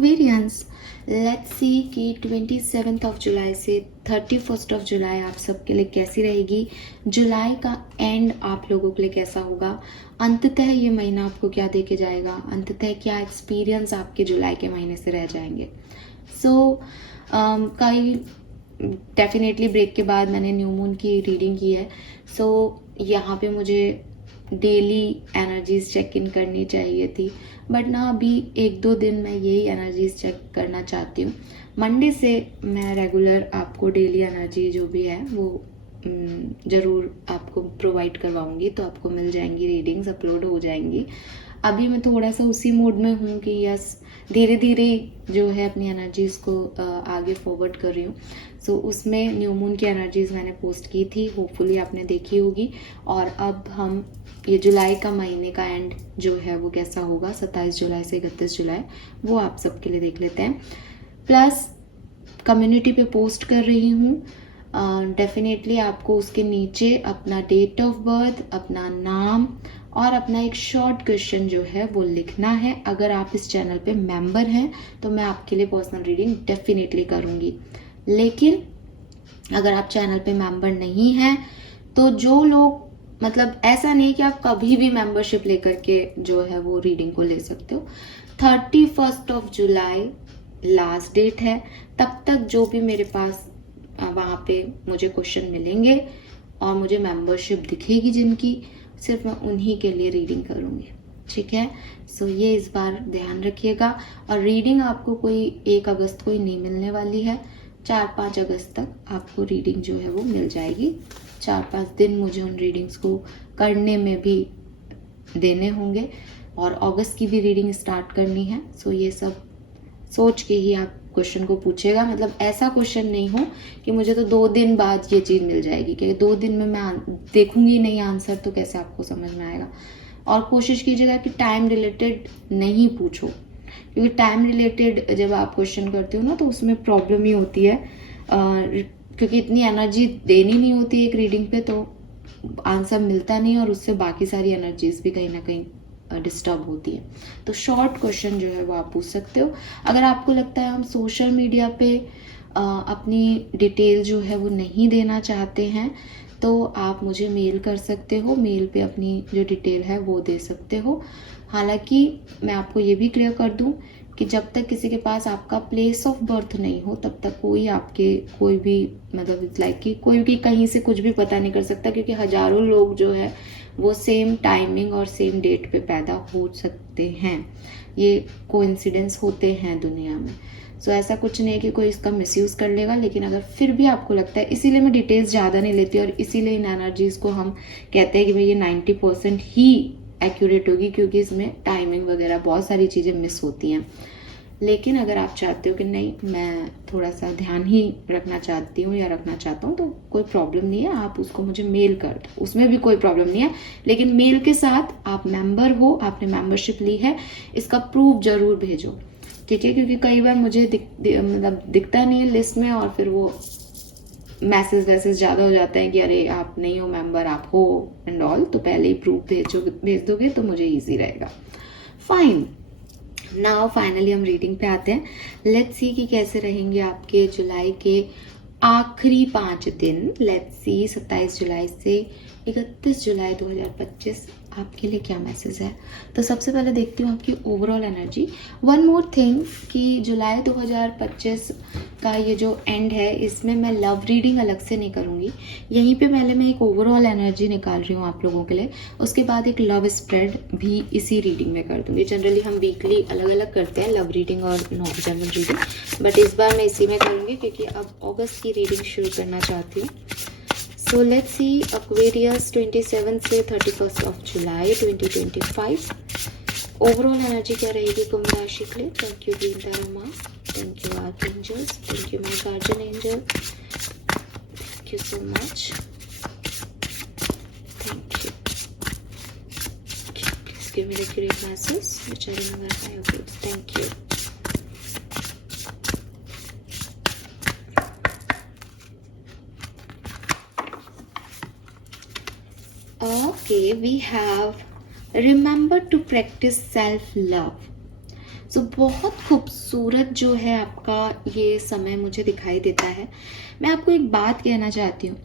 Aquarians, let's see कि 27 of July से 31 of July आप सबके लिए कैसी रहेगी। जुलाई का एंड आप लोगों के लिए कैसा होगा, अंततः ये महीना आपको क्या दे के जाएगा, अंततः क्या एक्सपीरियंस आपके जुलाई के महीने से रह जाएंगे। कई डेफिनेटली ब्रेक के बाद मैंने न्यू मून की रीडिंग की है। यहाँ पे मुझे डेली एनर्जीज चेक इन करनी चाहिए थी, बट ना अभी 1-2 दिन मैं यही एनर्जीज चेक करना चाहती हूँ। मंडे से मैं रेगुलर आपको डेली एनर्जी जो भी है वो ज़रूर आपको प्रोवाइड करवाऊँगी, तो आपको मिल जाएंगी, रीडिंग्स अपलोड हो जाएंगी। अभी मैं थोड़ा सा उसी मोड में हूँ कि यस धीरे धीरे जो है अपनी एनर्जीज़ को आगे फॉरवर्ड कर रही हूँ। उसमें न्यू मून की एनर्जीज़ मैंने पोस्ट की थी, होपफुली आपने देखी होगी। और अब हम ये जुलाई का महीने का एंड जो है वो कैसा होगा 27 जुलाई से 31 जुलाई, वो आप सबके लिए देख लेते हैं। प्लस कम्युनिटी पे पोस्ट कर रही हूँ, डेफिनेटली आपको उसके नीचे अपना डेट ऑफ बर्थ, अपना नाम और अपना एक शॉर्ट क्वेश्चन जो है वो लिखना है। अगर आप इस चैनल पे मेंबर हैं तो मैं आपके लिए पर्सनल रीडिंग डेफिनेटली करूँगी, लेकिन अगर आप चैनल पे मेंबर नहीं हैं तो जो लोग मतलब ऐसा नहीं कि आप कभी भी मेंबरशिप लेकर के जो है वो रीडिंग को ले सकते हो। 31 ऑफ जुलाई लास्ट डेट है, तब तक जो भी मेरे पास वहाँ पे मुझे क्वेश्चन मिलेंगे और मुझे मेंबरशिप दिखेगी जिनकी, सिर्फ मैं उन्हीं के लिए रीडिंग करूँगी, ठीक है। ये इस बार ध्यान रखिएगा। और रीडिंग आपको कोई 1 अगस्त को ही नहीं मिलने वाली है, 4-5 अगस्त तक आपको रीडिंग जो है वो मिल जाएगी। 4-5 दिन मुझे उन रीडिंग्स को करने में भी देने होंगे और अगस्त की भी रीडिंग स्टार्ट करनी है। ये सब सोच के ही आप क्वेश्चन को पूछेगा, मतलब ऐसा क्वेश्चन नहीं हो कि मुझे तो 2 दिन बाद ये चीज़ मिल जाएगी, क्योंकि 2 दिन में मैं देखूंगी नहीं आंसर, तो कैसे आपको समझ में आएगा। और कोशिश कीजिएगा कि टाइम रिलेटेड नहीं पूछो, क्योंकि टाइम रिलेटेड जब आप क्वेश्चन करते हो ना तो उसमें प्रॉब्लम ही होती है, क्योंकि इतनी एनर्जी देनी नहीं होती एक रीडिंग पे, तो आंसर मिलता नहीं और उससे बाकी सारी एनर्जीज भी कहीं ना कहीं डिस्टर्ब होती है। तो शॉर्ट क्वेश्चन जो है वो आप पूछ सकते हो। अगर आपको लगता है हम सोशल मीडिया पे अपनी डिटेल जो है वो नहीं देना चाहते हैं तो आप मुझे मेल कर सकते हो, मेल पे अपनी जो डिटेल है वो दे सकते हो। हालांकि मैं आपको ये भी क्लियर कर दूं कि जब तक किसी के पास आपका प्लेस ऑफ बर्थ नहीं हो तब तक कोई भी मतलब लाइक कि कोई भी कहीं से कुछ भी पता नहीं कर सकता, क्योंकि हजारों लोग जो है वो सेम टाइमिंग और सेम डेट पे पैदा हो सकते हैं। ये कोइंसिडेंस होते हैं दुनिया में। ऐसा कुछ नहीं है कि कोई इसका मिसयूज कर लेगा, लेकिन अगर फिर भी आपको लगता है, इसीलिए मैं डिटेल्स ज़्यादा नहीं लेती और इसीलिए इन एनर्जीज को हम कहते हैं कि भाई ये 90% ही एक्यूरेट होगी, क्योंकि इसमें टाइमिंग वगैरह बहुत सारी चीज़ें मिस होती हैं। लेकिन अगर आप चाहते हो कि नहीं मैं थोड़ा सा ध्यान ही रखना चाहती हूँ या रखना चाहता हूँ, तो कोई प्रॉब्लम नहीं है, आप उसको मुझे मेल कर दो, उसमें भी कोई प्रॉब्लम नहीं है। लेकिन मेल के साथ आप मेंबर हो, आपने मेंबरशिप ली है, इसका प्रूफ जरूर भेजो, ठीक है। क्योंकि कई बार मुझे मतलब दिखता नहीं है लिस्ट में और फिर वो मैसेज ज़्यादा हो जाता है कि अरे आप नहीं हो मेंबर, आप हो एंड ऑल, तो पहले ही प्रूफ भेज दोगे तो मुझे ईजी रहेगा। फाइन, नाउ फाइनली हम रीडिंग पे आते हैं। लेट्स सी कि कैसे रहेंगे आपके जुलाई के आखिरी 5 दिन। लेट्स सी 27 जुलाई से 31 जुलाई 2025 आपके लिए क्या मैसेज है। तो सबसे पहले देखती हूँ आपकी overall energy. One more thing कि जुलाई 2025 का ये जो एंड है इसमें मैं लव रीडिंग अलग से नहीं करूँगी, यहीं पे पहले मैं एक ओवरऑल एनर्जी निकाल रही हूँ आप लोगों के लिए, उसके बाद एक लव स्प्रेड भी इसी रीडिंग में कर दूँगी। जनरली हम वीकली अलग अलग करते हैं लव रीडिंग और जनरल रीडिंग, बट इस बार मैं इसी में करूँगी क्योंकि अब अगस्त की रीडिंग शुरू करना चाहती हूँ। So let's see Aquarius 27 से 31 ऑफ जुलाई 2025 ओवरऑल एनर्जी क्या रहेगी कुंभ राशि के लिए। Thank you Vrinda Rama, thank you archangels, thank you my guardian angel, thank you so much, thank you. Please give me the correct message which I remember high okay, thank you. Okay, we have remember to practice self-love. सो बहुत खूबसूरत जो है आपका ये समय मुझे दिखाई देता है। मैं आपको एक बात कहना चाहती हूँ,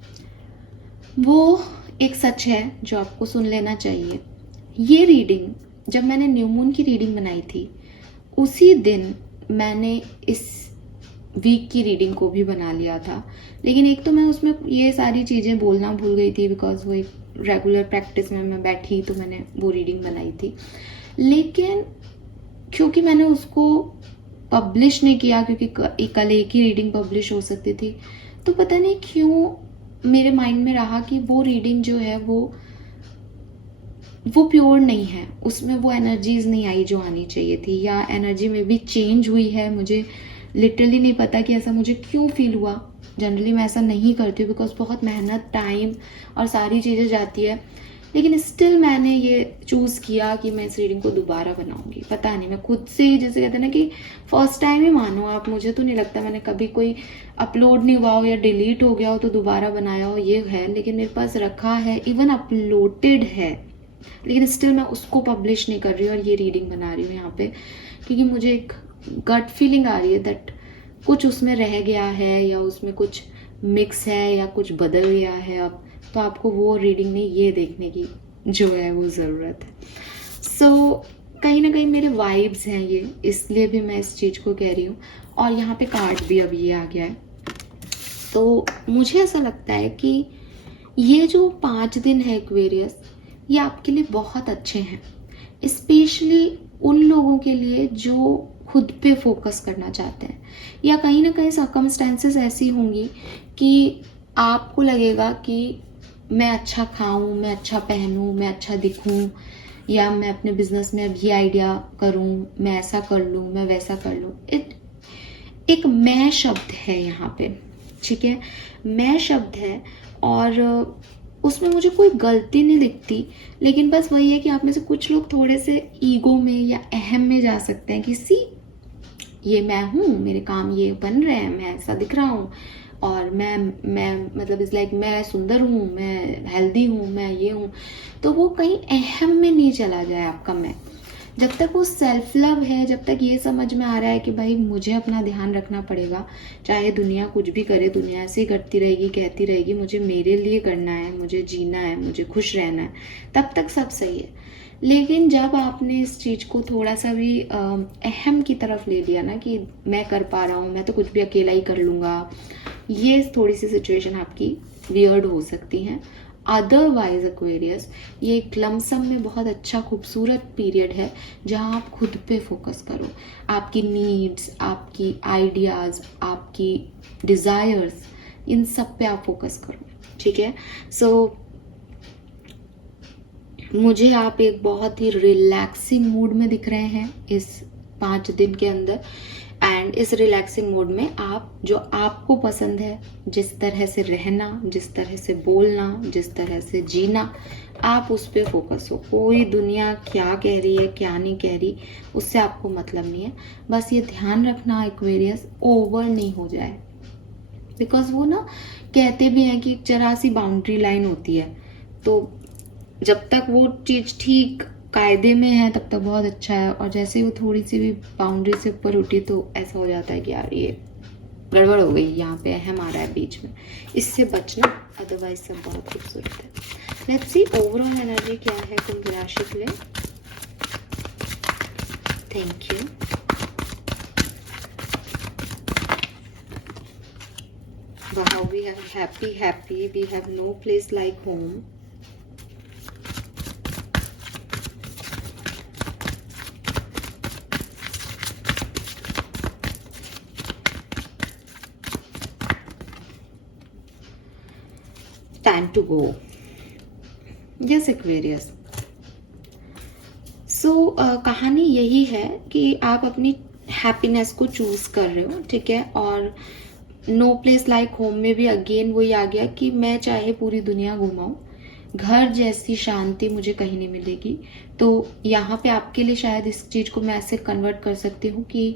वो एक सच है जो आपको सुन लेना चाहिए। ये रीडिंग जब मैंने न्यू मून की रीडिंग बनाई थी, उसी दिन मैंने इस वीक की रीडिंग को भी बना लिया था। लेकिन एक तो मैं उसमें ये सारी चीज़ें बोलना भूल गई थी, बिकॉज वो एक रेगुलर प्रैक्टिस में मैं बैठी तो मैंने वो रीडिंग बनाई थी। लेकिन क्योंकि मैंने उसको पब्लिश नहीं किया, क्योंकि कल एक ही रीडिंग पब्लिश हो सकती थी, तो पता नहीं क्यों मेरे माइंड में रहा कि वो रीडिंग जो है वो प्योर नहीं है, उसमें वो एनर्जीज नहीं आई जो आनी चाहिए थी, या एनर्जी में भी चेंज हुई है। मुझे लिटरली नहीं पता कि ऐसा मुझे क्यों फील हुआ। जनरली मैं ऐसा नहीं करती हूँ, बिकॉज बहुत मेहनत, टाइम और सारी चीज़ें जाती है। लेकिन स्टिल मैंने ये चूज़ किया कि मैं इस रीडिंग को दोबारा बनाऊंगी। पता नहीं, मैं खुद से ही, जैसे कहते हैं ना कि फर्स्ट टाइम ही मानो आप, मुझे तो नहीं लगता मैंने कभी कोई अपलोड नहीं हुआ हो या डिलीट हो गया हो तो दोबारा बनाया हो, ये है। लेकिन मेरे पास रखा है, इवन अपलोडेड है, लेकिन स्टिल मैं उसको पब्लिश नहीं कर रही हूँ और ये रीडिंग बना रही हूँ यहाँ पे, क्योंकि मुझे एक गट फीलिंग आ रही है दैट कुछ उसमें रह गया है, या उसमें कुछ मिक्स है, या कुछ बदल गया है अब। तो आपको वो रीडिंग में ये देखने की जो है वो ज़रूरत है। सो कहीं ना कहीं मेरे वाइब्स हैं ये, इसलिए भी मैं इस चीज़ को कह रही हूँ। और यहाँ पे कार्ड भी अब ये आ गया है, तो मुझे ऐसा लगता है कि ये जो 5 दिन है एक्वेरियस, ये आपके लिए बहुत अच्छे हैं, स्पेशली उन लोगों के लिए जो खुद पे फोकस करना चाहते हैं, या कहीं ना कहीं सर्कमस्टेंसेस ऐसी होंगी कि आपको लगेगा कि मैं अच्छा खाऊं, मैं अच्छा पहनूं, मैं अच्छा दिखूं, या मैं अपने बिजनेस में अब ये आइडिया करूं, मैं ऐसा कर लूं, मैं वैसा कर लूं। एक मैं शब्द है यहाँ पे, ठीक है, मैं शब्द है। और उसमें मुझे कोई गलती नहीं दिखती, लेकिन बस वही है कि आप में से कुछ लोग थोड़े से ईगो में या अहम में जा सकते हैं कि सी ये मैं हूँ, मेरे काम ये बन रहे हैं, मैं ऐसा दिख रहा हूँ, और मैं मतलब इस लाइक मैं सुंदर हूँ, मैं हेल्दी हूँ, मैं ये हूँ। तो वो कहीं अहम में नहीं चला जाए आपका मैं। जब तक वो सेल्फ लव है, जब तक ये समझ में आ रहा है कि भाई मुझे अपना ध्यान रखना पड़ेगा, चाहे दुनिया कुछ भी करे, दुनिया ऐसे ही करती रहेगी, कहती रहेगी, मुझे मेरे लिए करना है, मुझे जीना है, मुझे खुश रहना है, तब तक सब सही है। लेकिन जब आपने इस चीज़ को थोड़ा सा भी अहम की तरफ ले लिया ना, कि मैं कर पा रहा हूँ, मैं तो कुछ भी अकेला ही कर लूँगा, ये थोड़ी सी सिचुएशन आपकी वियर्ड हो सकती हैं। अदरवाइज एक्वेरियस ये एक लमसम में बहुत अच्छा खूबसूरत पीरियड है, जहाँ आप खुद पे फोकस करो, आपकी नीड्स, आपकी आइडियाज़, आपकी डिज़ायर्स, इन सब पे आप फोकस करो, ठीक है। सो मुझे आप एक बहुत ही रिलैक्सिंग मूड में दिख रहे हैं इस 5 दिन के अंदर। एंड इस रिलैक्सिंग मोड में आप जो आपको पसंद है, जिस तरह से रहना, जिस तरह से बोलना, जिस तरह से जीना, आप उस पर फोकस हो। कोई दुनिया क्या कह रही है, क्या नहीं कह रही, उससे आपको मतलब नहीं है। बस ये ध्यान रखना एक्वेरियस ओवर नहीं हो जाए, बिकॉज वो ना कहते भी हैं कि एक जरा सी बाउंड्री लाइन होती है, तो जब तक वो चीज़ ठीक कायदे में है तब तक बहुत अच्छा है, और जैसे ही वो थोड़ी सी भी बाउंड्री से ऊपर उठी तो ऐसा हो जाता है कि यार ये गड़बड़ हो गई, यहाँ पे अहम आ रहा है बीच में, इससे बचना। अदरवाइज सब बहुत खूबसूरत है। लेट्स सी ओवरऑल एनर्जी क्या है कुंभ राशि के लिए। Thank you. Wow, we have happy, we have no place like home. Time to go. Yes, Aquarius. So कहानी यही है कि आप अपनी हैप्पीनेस को चूज कर रहे हो, ठीक है। और नो प्लेस लाइक होम में भी अगेन वही आ गया कि मैं चाहे पूरी दुनिया घुमाऊं, घर जैसी शांति मुझे कहीं नहीं मिलेगी। तो यहाँ पे आपके लिए शायद इस चीज़ को मैं ऐसे कन्वर्ट कर सकती हूँ कि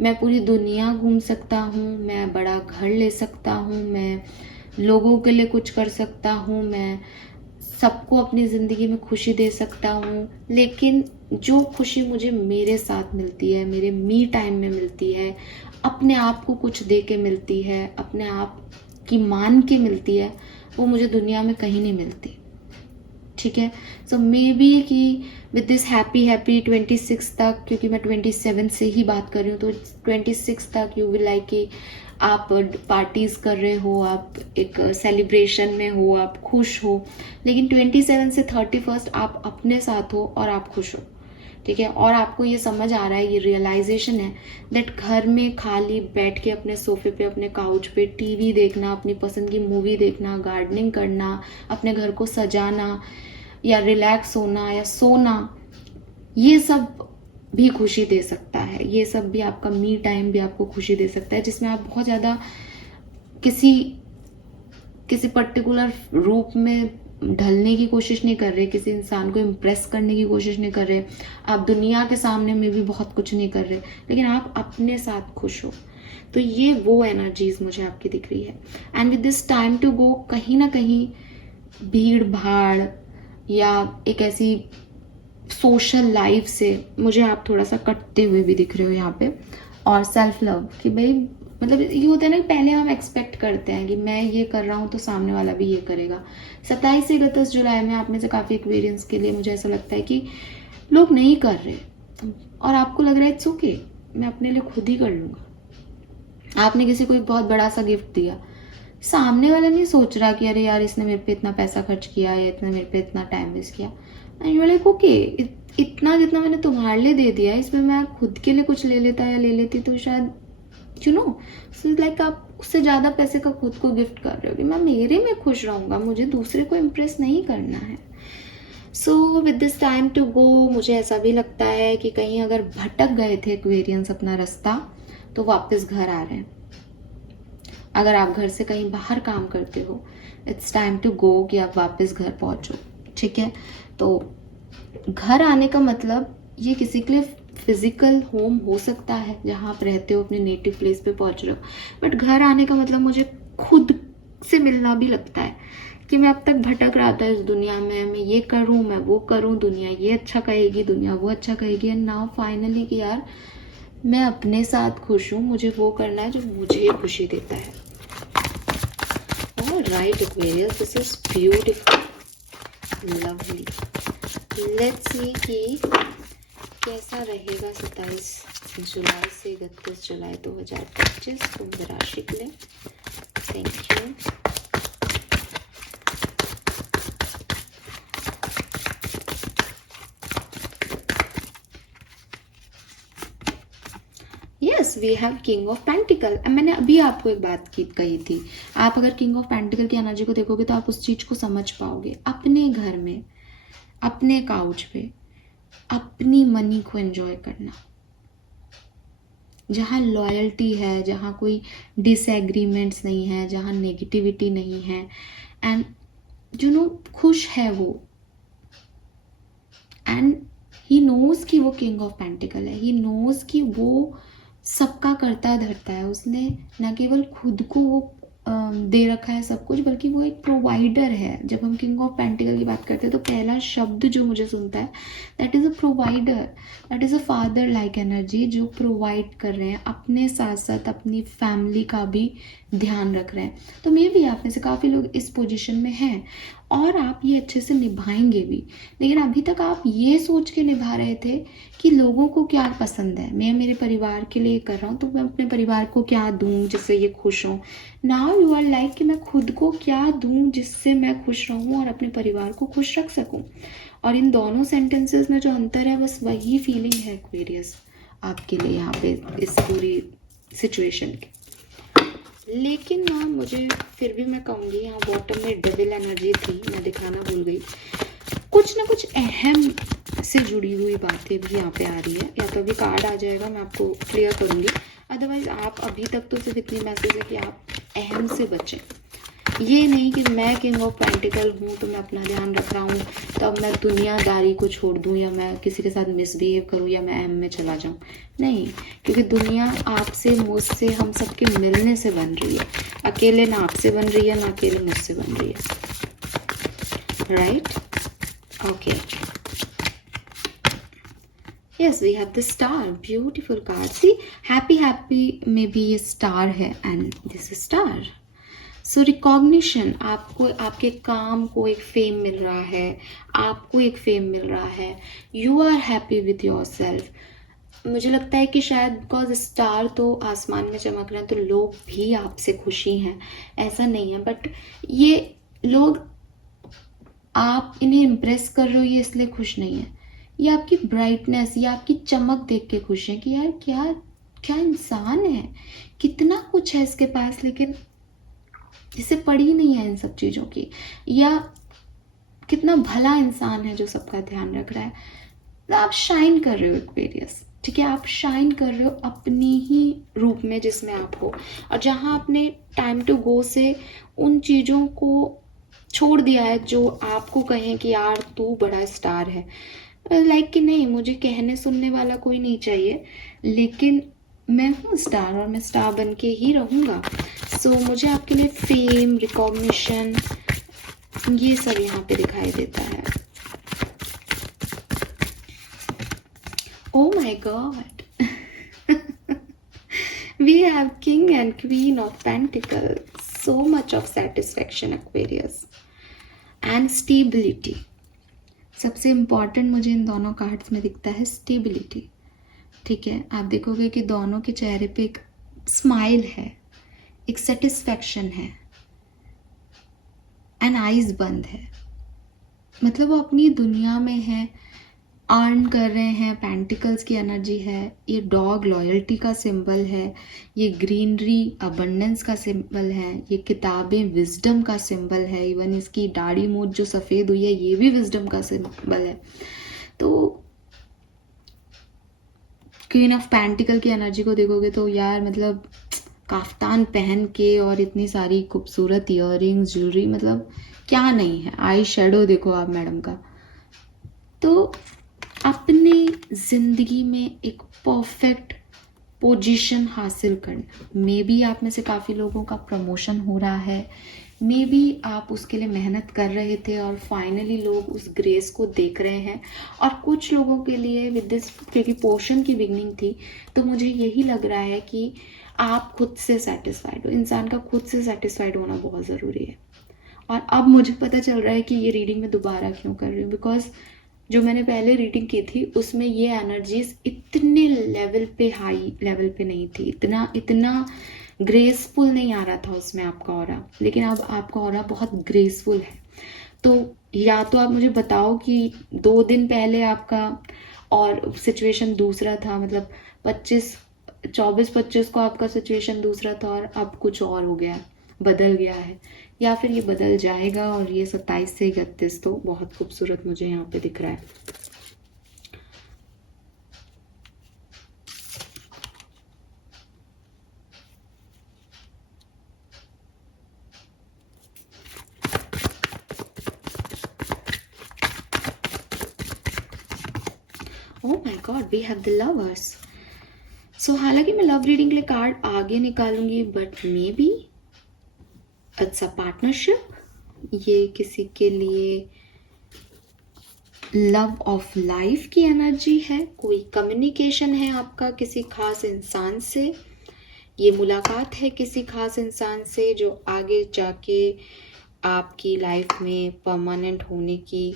मैं पूरी दुनिया घूम सकता हूँ, मैं बड़ा घर ले सकता हूँ, मैं लोगों के लिए कुछ कर सकता हूँ, मैं सबको अपनी ज़िंदगी में खुशी दे सकता हूँ, लेकिन जो खुशी मुझे मेरे साथ मिलती है, मेरे मी टाइम में मिलती है, अपने आप को कुछ दे के मिलती है, अपने आप की मान के मिलती है, वो मुझे दुनिया में कहीं नहीं मिलती। ठीक है, सो मे बी कि विद दिस हैप्पी 26 तक, क्योंकि मैं 27 से ही बात कर रही हूँ, तो 26 तक यू विल लाइक कि आप पार्टीज कर रहे हो, आप एक सेलिब्रेशन में हो, आप खुश हो, लेकिन 27 से 31 आप अपने साथ हो और आप खुश हो। ठीक है, और आपको ये समझ आ रहा है, ये रियलाइजेशन है दैट घर में खाली बैठ के अपने सोफे पे, अपने काउच पे टीवी देखना, अपनी पसंद की मूवी देखना, गार्डनिंग करना, अपने घर को सजाना या रिलैक्स होना या सोना, ये सब भी खुशी दे सकता है। ये सब भी आपका मी टाइम भी आपको खुशी दे सकता है, जिसमें आप बहुत ज़्यादा किसी पर्टिकुलर रूप में ढलने की कोशिश नहीं कर रहे, किसी इंसान को इम्प्रेस करने की कोशिश नहीं कर रहे, आप दुनिया के सामने में भी बहुत कुछ नहीं कर रहे, लेकिन आप अपने साथ खुश हो। तो ये वो एनर्जीज मुझे आपकी दिख रही है। And with this time to go, कहीं ना कहीं भीड़ भाड़ या एक ऐसी सोशल लाइफ से मुझे आप थोड़ा सा कटते हुए भी दिख रहे हो यहाँ पे। और सेल्फ लव कि भाई मतलब ये होता है ना, पहले हम एक्सपेक्ट करते हैं कि मैं ये कर रहा हूँ तो सामने वाला भी ये करेगा। 27 से 31 जुलाई में आप में से काफ़ी एक्सपीरियंस के लिए मुझे ऐसा लगता है कि लोग नहीं कर रहे और आपको लग रहा है इट्स ओके, मैं अपने लिए खुद ही कर लूँगा। आपने किसी को एक बहुत बड़ा सा गिफ्ट दिया, सामने वाला नहीं सोच रहा कि अरे यार इसने मेरे पे इतना पैसा खर्च किया या इतना मेरे पे इतना टाइम वेस्ट किया। एंड यू लाइक ओके, इतना जितना मैंने तुम्हारे लिए दे दिया, इसमें मैं खुद के लिए कुछ ले लेता या ले लेती तो शायद यू नो लाइक आप उससे ज़्यादा पैसे का खुद को गिफ्ट कर रहे हो कि मैं मेरे में खुश रहूँगा, मुझे दूसरे को इम्प्रेस नहीं करना है। So with this time to go, मुझे ऐसा भी लगता है कि कहीं अगर भटक गए थे एक्वेरियंस अपना रास्ता, तो वापस घर आ रहे हैं। अगर आप घर से कहीं बाहर काम करते हो, इट्स टाइम टू गो कि आप वापस घर पहुंचो। ठीक है, तो घर आने का मतलब ये किसी के लिए फिजिकल होम हो सकता है जहाँ आप रहते हो, अपने नेटिव प्लेस पे पहुंच रहे हो, बट घर आने का मतलब मुझे खुद से मिलना भी लगता है कि मैं अब तक भटक रहा था इस दुनिया में, मैं ये करूँ मैं वो करूँ, दुनिया ये अच्छा कहेगी, दुनिया वो अच्छा कहेगी, एंड नाउ फाइनली कि यार मैं अपने साथ खुश हूँ, मुझे वो करना है जो मुझे खुशी देता है। Alright Aquarius, this is beautiful, lovely. Let's see कि कैसा रहेगा 27 जुलाई से 31 जुलाई 2025 कुंभ राशि के लिए। Thank you. Yes, we have king of pentacle. मैंने अभी आपको एक बात कही थी, आप अगर किंग ऑफ पेंटिकल की एनर्जी को देखोगे तो आप उस चीज को समझ पाओगे। अपने घर में, अपने काउच पे, अपनी मनी को एंजॉय करना, जहाँ लॉयल्टी है, जहाँ कोई डिसएग्रीमेंट्स नहीं है, जहाँ नेगेटिविटी नहीं है, एंड यू नो खुश है वो, एंड ही नोज कि वो किंग ऑफ पेंटिकल है, ही नोज कि वो सबका करता धरता है। उसने न केवल खुद को वो दे रखा है सब कुछ, बल्कि वो एक प्रोवाइडर है। जब हम किंग ऑफ पेंटिकल की बात करते हैं तो पहला शब्द जो मुझे सुनता है that is a provider, that is a father like energy, जो प्रोवाइड कर रहे हैं, अपने साथ साथ अपनी फैमिली का भी ध्यान रख रहे हैं। तो मे भी आप में से काफ़ी लोग इस पोजीशन में हैं और आप ये अच्छे से निभाएंगे भी, लेकिन अभी तक आप ये सोच के निभा रहे थे कि लोगों को क्या पसंद है, मैं मेरे परिवार के लिए कर रहा हूँ तो मैं अपने परिवार को क्या दूँ जिससे ये खुश हों। नाउ यू आर लाइक कि मैं खुद को क्या दूँ जिससे मैं खुश रहूँ और अपने परिवार को खुश रख सकूँ। और इन दोनों सेंटेंसेस में जो अंतर है बस वही फीलिंग है एक्वेरियस आपके लिए यहाँ पे इस पूरी सिचुएशन की। लेकिन ना मुझे फिर भी मैं कहूँगी यहाँ बॉटम में डबल एनर्जी थी, मैं दिखाना भूल गई। कुछ ना कुछ अहम से जुड़ी हुई बातें भी यहाँ पे आ रही है, या तो अभी कार्ड आ जाएगा मैं आपको क्लियर करूँगी, अदरवाइज आप अभी तक तो सिर्फ इतनी मैसेज है कि आप अहम से बचें। ये नहीं कि मैं किंग ऑफ पेंटिकल हूँ तो मैं अपना ध्यान रख रहा हूँ तब मैं दुनियादारी को छोड़ दूँ या मैं किसी के साथ मिसबिहेव करूँ या मैं अहम में चला जाऊँ। नहीं, क्योंकि दुनिया आपसे, मुझसे, हम सबके मिलने से बन रही है। अकेले ना आपसे बन रही है, ना अकेले मुझसे बन रही है। Right, okay. Yes, we have the star. Beautiful card. See, happy में भी ये star है and this is star. So recognition, आपको आपके काम को एक फेम मिल रहा है, आपको एक फेम मिल रहा है, you are happy with yourself. मुझे लगता है कि शायद बिकॉज स्टार तो आसमान में चमक रहे हैं तो लोग भी आपसे खुशी हैं, ऐसा नहीं है, बट ये लोग आप इन्हें इम्प्रेस कर रहे हो ये इसलिए खुश नहीं है, ये आपकी ब्राइटनेस या आपकी चमक देख के खुश है कि यार क्या क्या इंसान है, कितना कुछ है इसके पास, लेकिन जिसे पड़ी नहीं है इन सब चीज़ों की, या कितना भला इंसान है जो सबका ध्यान रख रहा है। तो आप शाइन कर रहे हो एक्वेरियस, ठीक है, आप शाइन कर रहे हो अपनी ही रूप में जिसमें आप हो, और जहाँ आपने टाइम टू गो से उन चीज़ों को छोड़ दिया है जो आपको कहें कि यार तू बड़ा स्टार है, लाइक कि नहीं, मुझे कहने सुनने वाला कोई नहीं चाहिए, लेकिन मैं हूँ स्टार और मैं स्टार बन के ही रहूँगा। सो मुझे आपके लिए फेम, रिकॉग्निशन, ये सब यहाँ पे दिखाई देता है। Oh my God. We have King and Queen of Pentacles. So much of satisfaction, Aquarius. And stability. सबसे इम्पॉर्टेंट मुझे इन दोनों कार्ड्स में दिखता है स्टेबिलिटी, ठीक है। आप देखोगे कि दोनों के चेहरे पे एक स्माइल है, एक सेटिस्फैक्शन है, एंड आइज बंद है, मतलब वो अपनी दुनिया में है, अर्न कर रहे हैं, पेंटिकल्स की एनर्जी है, ये डॉग लॉयल्टी का सिंबल है, ये ग्रीनरी अबंडेंस का सिंबल है, ये किताबें विजडम का सिंबल है, इवन इसकी दाढ़ी मूछ जो सफ़ेद हुई है ये भी विजडम का सिंबल है। तो क्वीन ऑफ पेंटिकल की एनर्जी को देखोगे तो यार मतलब काफ्तान पहन के और इतनी सारी खूबसूरत ईयरिंग्स, ज्वेलरी, मतलब क्या नहीं है, आई शेडो देखो आप मैडम का। तो अपनी ज़िंदगी में एक परफेक्ट पोजीशन हासिल करना, मे बी आप में से काफ़ी लोगों का प्रमोशन हो रहा है, मे बी आप उसके लिए मेहनत कर रहे थे और फाइनली लोग उस ग्रेस को देख रहे हैं, और कुछ लोगों के लिए विद दिस, क्योंकि पोर्शन की बिगनिंग थी तो मुझे यही लग रहा है कि आप खुद से सेटिस्फाइड हो। इंसान का खुद से सेटिस्फाइड होना बहुत ज़रूरी है। और अब मुझे पता चल रहा है कि ये रीडिंग मैं दोबारा क्यों कर रही हूँ, बिकॉज जो मैंने पहले रीडिंग की थी उसमें ये एनर्जीज इतने लेवल पे, हाई लेवल पे नहीं थी, इतना ग्रेसफुल नहीं आ रहा था उसमें आपका ऑरा, लेकिन अब आपका ऑरा बहुत ग्रेसफुल है। तो या तो आप मुझे बताओ कि 2 दिन पहले आपका और सिचुएशन दूसरा था, मतलब 24-25 को आपका सिचुएशन दूसरा था और अब कुछ और हो गया, बदल गया है, या फिर ये बदल जाएगा, और ये 27 से 31 तो बहुत खूबसूरत मुझे यहाँ पे दिख रहा है। Oh my god, we have the lovers. So हालांकि मैं लव रीडिंग के लिए कार्ड आगे निकालूंगी, but maybe it's a partnership, ये किसी के लिए लव ऑफ लाइफ की एनर्जी है, कोई कम्युनिकेशन है आपका किसी खास इंसान से, ये मुलाकात है किसी खास इंसान से जो आगे जाके आपकी लाइफ में परमानेंट होने की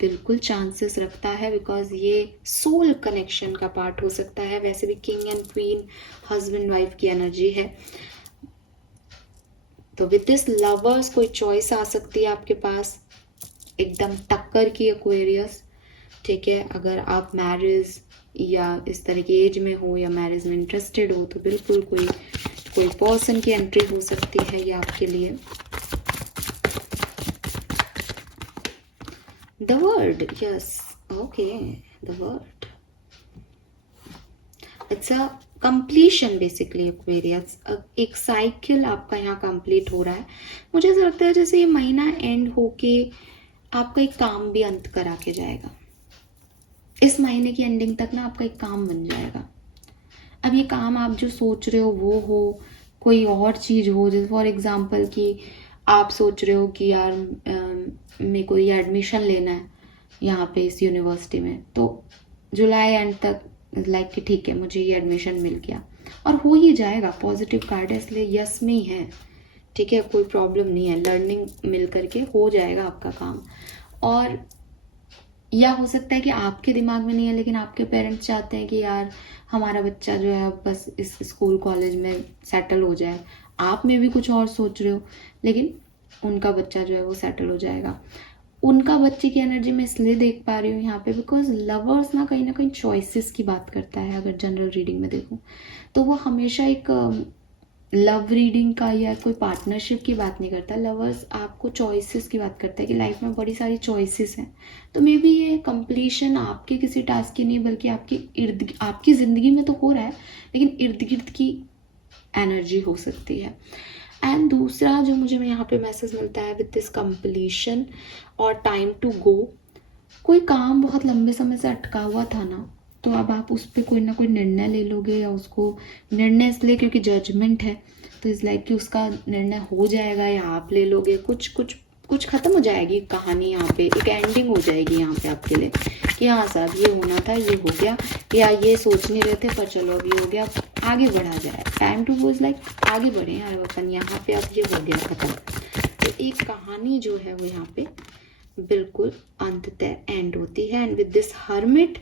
बिल्कुल चांसेस रखता है, बिकॉज ये सोल कनेक्शन का पार्ट हो सकता है। वैसे भी king and queen husband wife की एनर्जी है, तो विद दिस लवर्स कोई चॉइस आ सकती है आपके पास, एकदम टक्कर की एक्वेरियस, ठीक है। अगर आप मैरिज या इस तरह की एज में हो या मैरिज में इंटरेस्टेड हो तो बिल्कुल कोई पर्सन की एंट्री हो सकती है ये आपके लिए। The word, yes, okay, the word. It's a completion basically, Aquarius. एक साइकिल आपका यहाँ कंप्लीट हो रहा है। मुझे ऐसा लगता है जैसे ये महीना एंड होके आपका एक काम भी अंत करा के जाएगा। इस महीने की एंडिंग तक ना आपका एक काम बन जाएगा। अब ये काम आप जो सोच रहे हो वो हो, कोई और चीज़ हो, जैसे फॉर एग्जाम्पल कि आप सोच रहे हो कि यार मेरे को ये एडमिशन लेना है यहाँ पे इस यूनिवर्सिटी में, तो जुलाई एंड तक लाइक कि ठीक है मुझे ये एडमिशन मिल गया, और हो ही जाएगा। पॉजिटिव कार्ड है इसलिए यस में ही है, ठीक है, कोई प्रॉब्लम नहीं है, लर्निंग मिल करके हो जाएगा आपका काम। और या हो सकता है कि आपके दिमाग में नहीं है लेकिन आपके पेरेंट्स चाहते हैं कि यार हमारा बच्चा जो है बस इस स्कूल कॉलेज में सेटल हो जाए, आप में भी कुछ और सोच रहे हो, लेकिन उनका बच्चा जो है वो सेटल हो जाएगा। उनका बच्चे की एनर्जी मैं इसलिए देख पा रही हूँ यहाँ पे बिकॉज लवर्स ना कहीं चॉइसेस की बात करता है। अगर जनरल रीडिंग में देखूँ तो वो हमेशा एक लव रीडिंग का या कोई पार्टनरशिप की बात नहीं करता। लवर्स आपको चॉइसेस की बात करता है कि लाइफ में बड़ी सारी चॉइसेस हैं। तो मे बी ये कंप्लीशन आपके किसी टास्क की नहीं बल्कि आपकी ज़िंदगी में तो हो रहा है लेकिन इर्द गिर्द की एनर्जी हो सकती है। एंड दूसरा जो मुझे यहाँ पे मैसेज मिलता है विद दिस कंप्लीशन और टाइम टू गो, कोई काम बहुत लंबे समय से अटका हुआ था ना, तो अब आप उस पर कोई ना कोई निर्णय ले लोगे, या उसको निर्णय इसलिए क्योंकि जजमेंट है तो इस लाइक कि उसका निर्णय हो जाएगा या आप ले लोगे। कुछ खत्म हो जाएगी कहानी, यहाँ पे एक एंडिंग हो जाएगी यहाँ पे आपके लिए कि हाँ साहब ये होना था, ये हो गया, या ये सोच नहीं रहे थे पर चलो अभी हो गया, आगे बढ़ा जाए। Time to go is like आगे बढ़े यार अपन, यहाँ पे अब ये हो गया खत्म। तो एक कहानी जो है वो यहाँ पे बिल्कुल अंततः एंड होती है। एंड विद दिस हर्मिट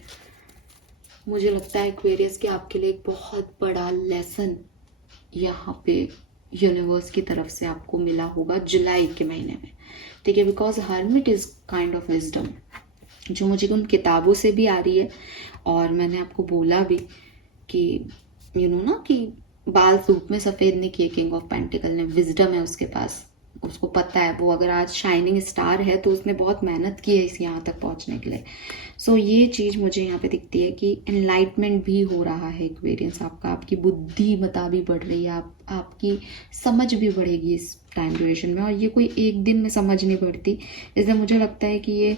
मुझे लगता है एक्वेरियस के आपके लिए एक बहुत बड़ा लेसन यहाँ पे यूनिवर्स की तरफ से आपको मिला होगा जुलाई के महीने में, ठीक है, because hermit is kind of wisdom जो मुझे उन किताबों से भी आ रही है। और मैंने आपको बोला भी कि यू नो ना कि बाल धूप में सफ़ेद नहीं किए किंग ऑफ पेंटिकल ने, विजडम है उसके पास, उसको पता है वो अगर आज शाइनिंग स्टार है तो उसने बहुत मेहनत की है इस यहाँ तक पहुँचने के लिए। सो ये चीज़ मुझे यहाँ पे दिखती है कि एनलाइटमेंट भी हो रहा है एक्वेरियंस आपका, आपकी बुद्धिमत्ता भी बढ़ रही है, आपकी समझ भी बढ़ेगी इस टाइम ड्यूरेशन में। और ये कोई एक दिन में समझ नहीं बढ़ती, इसलिए मुझे लगता है कि ये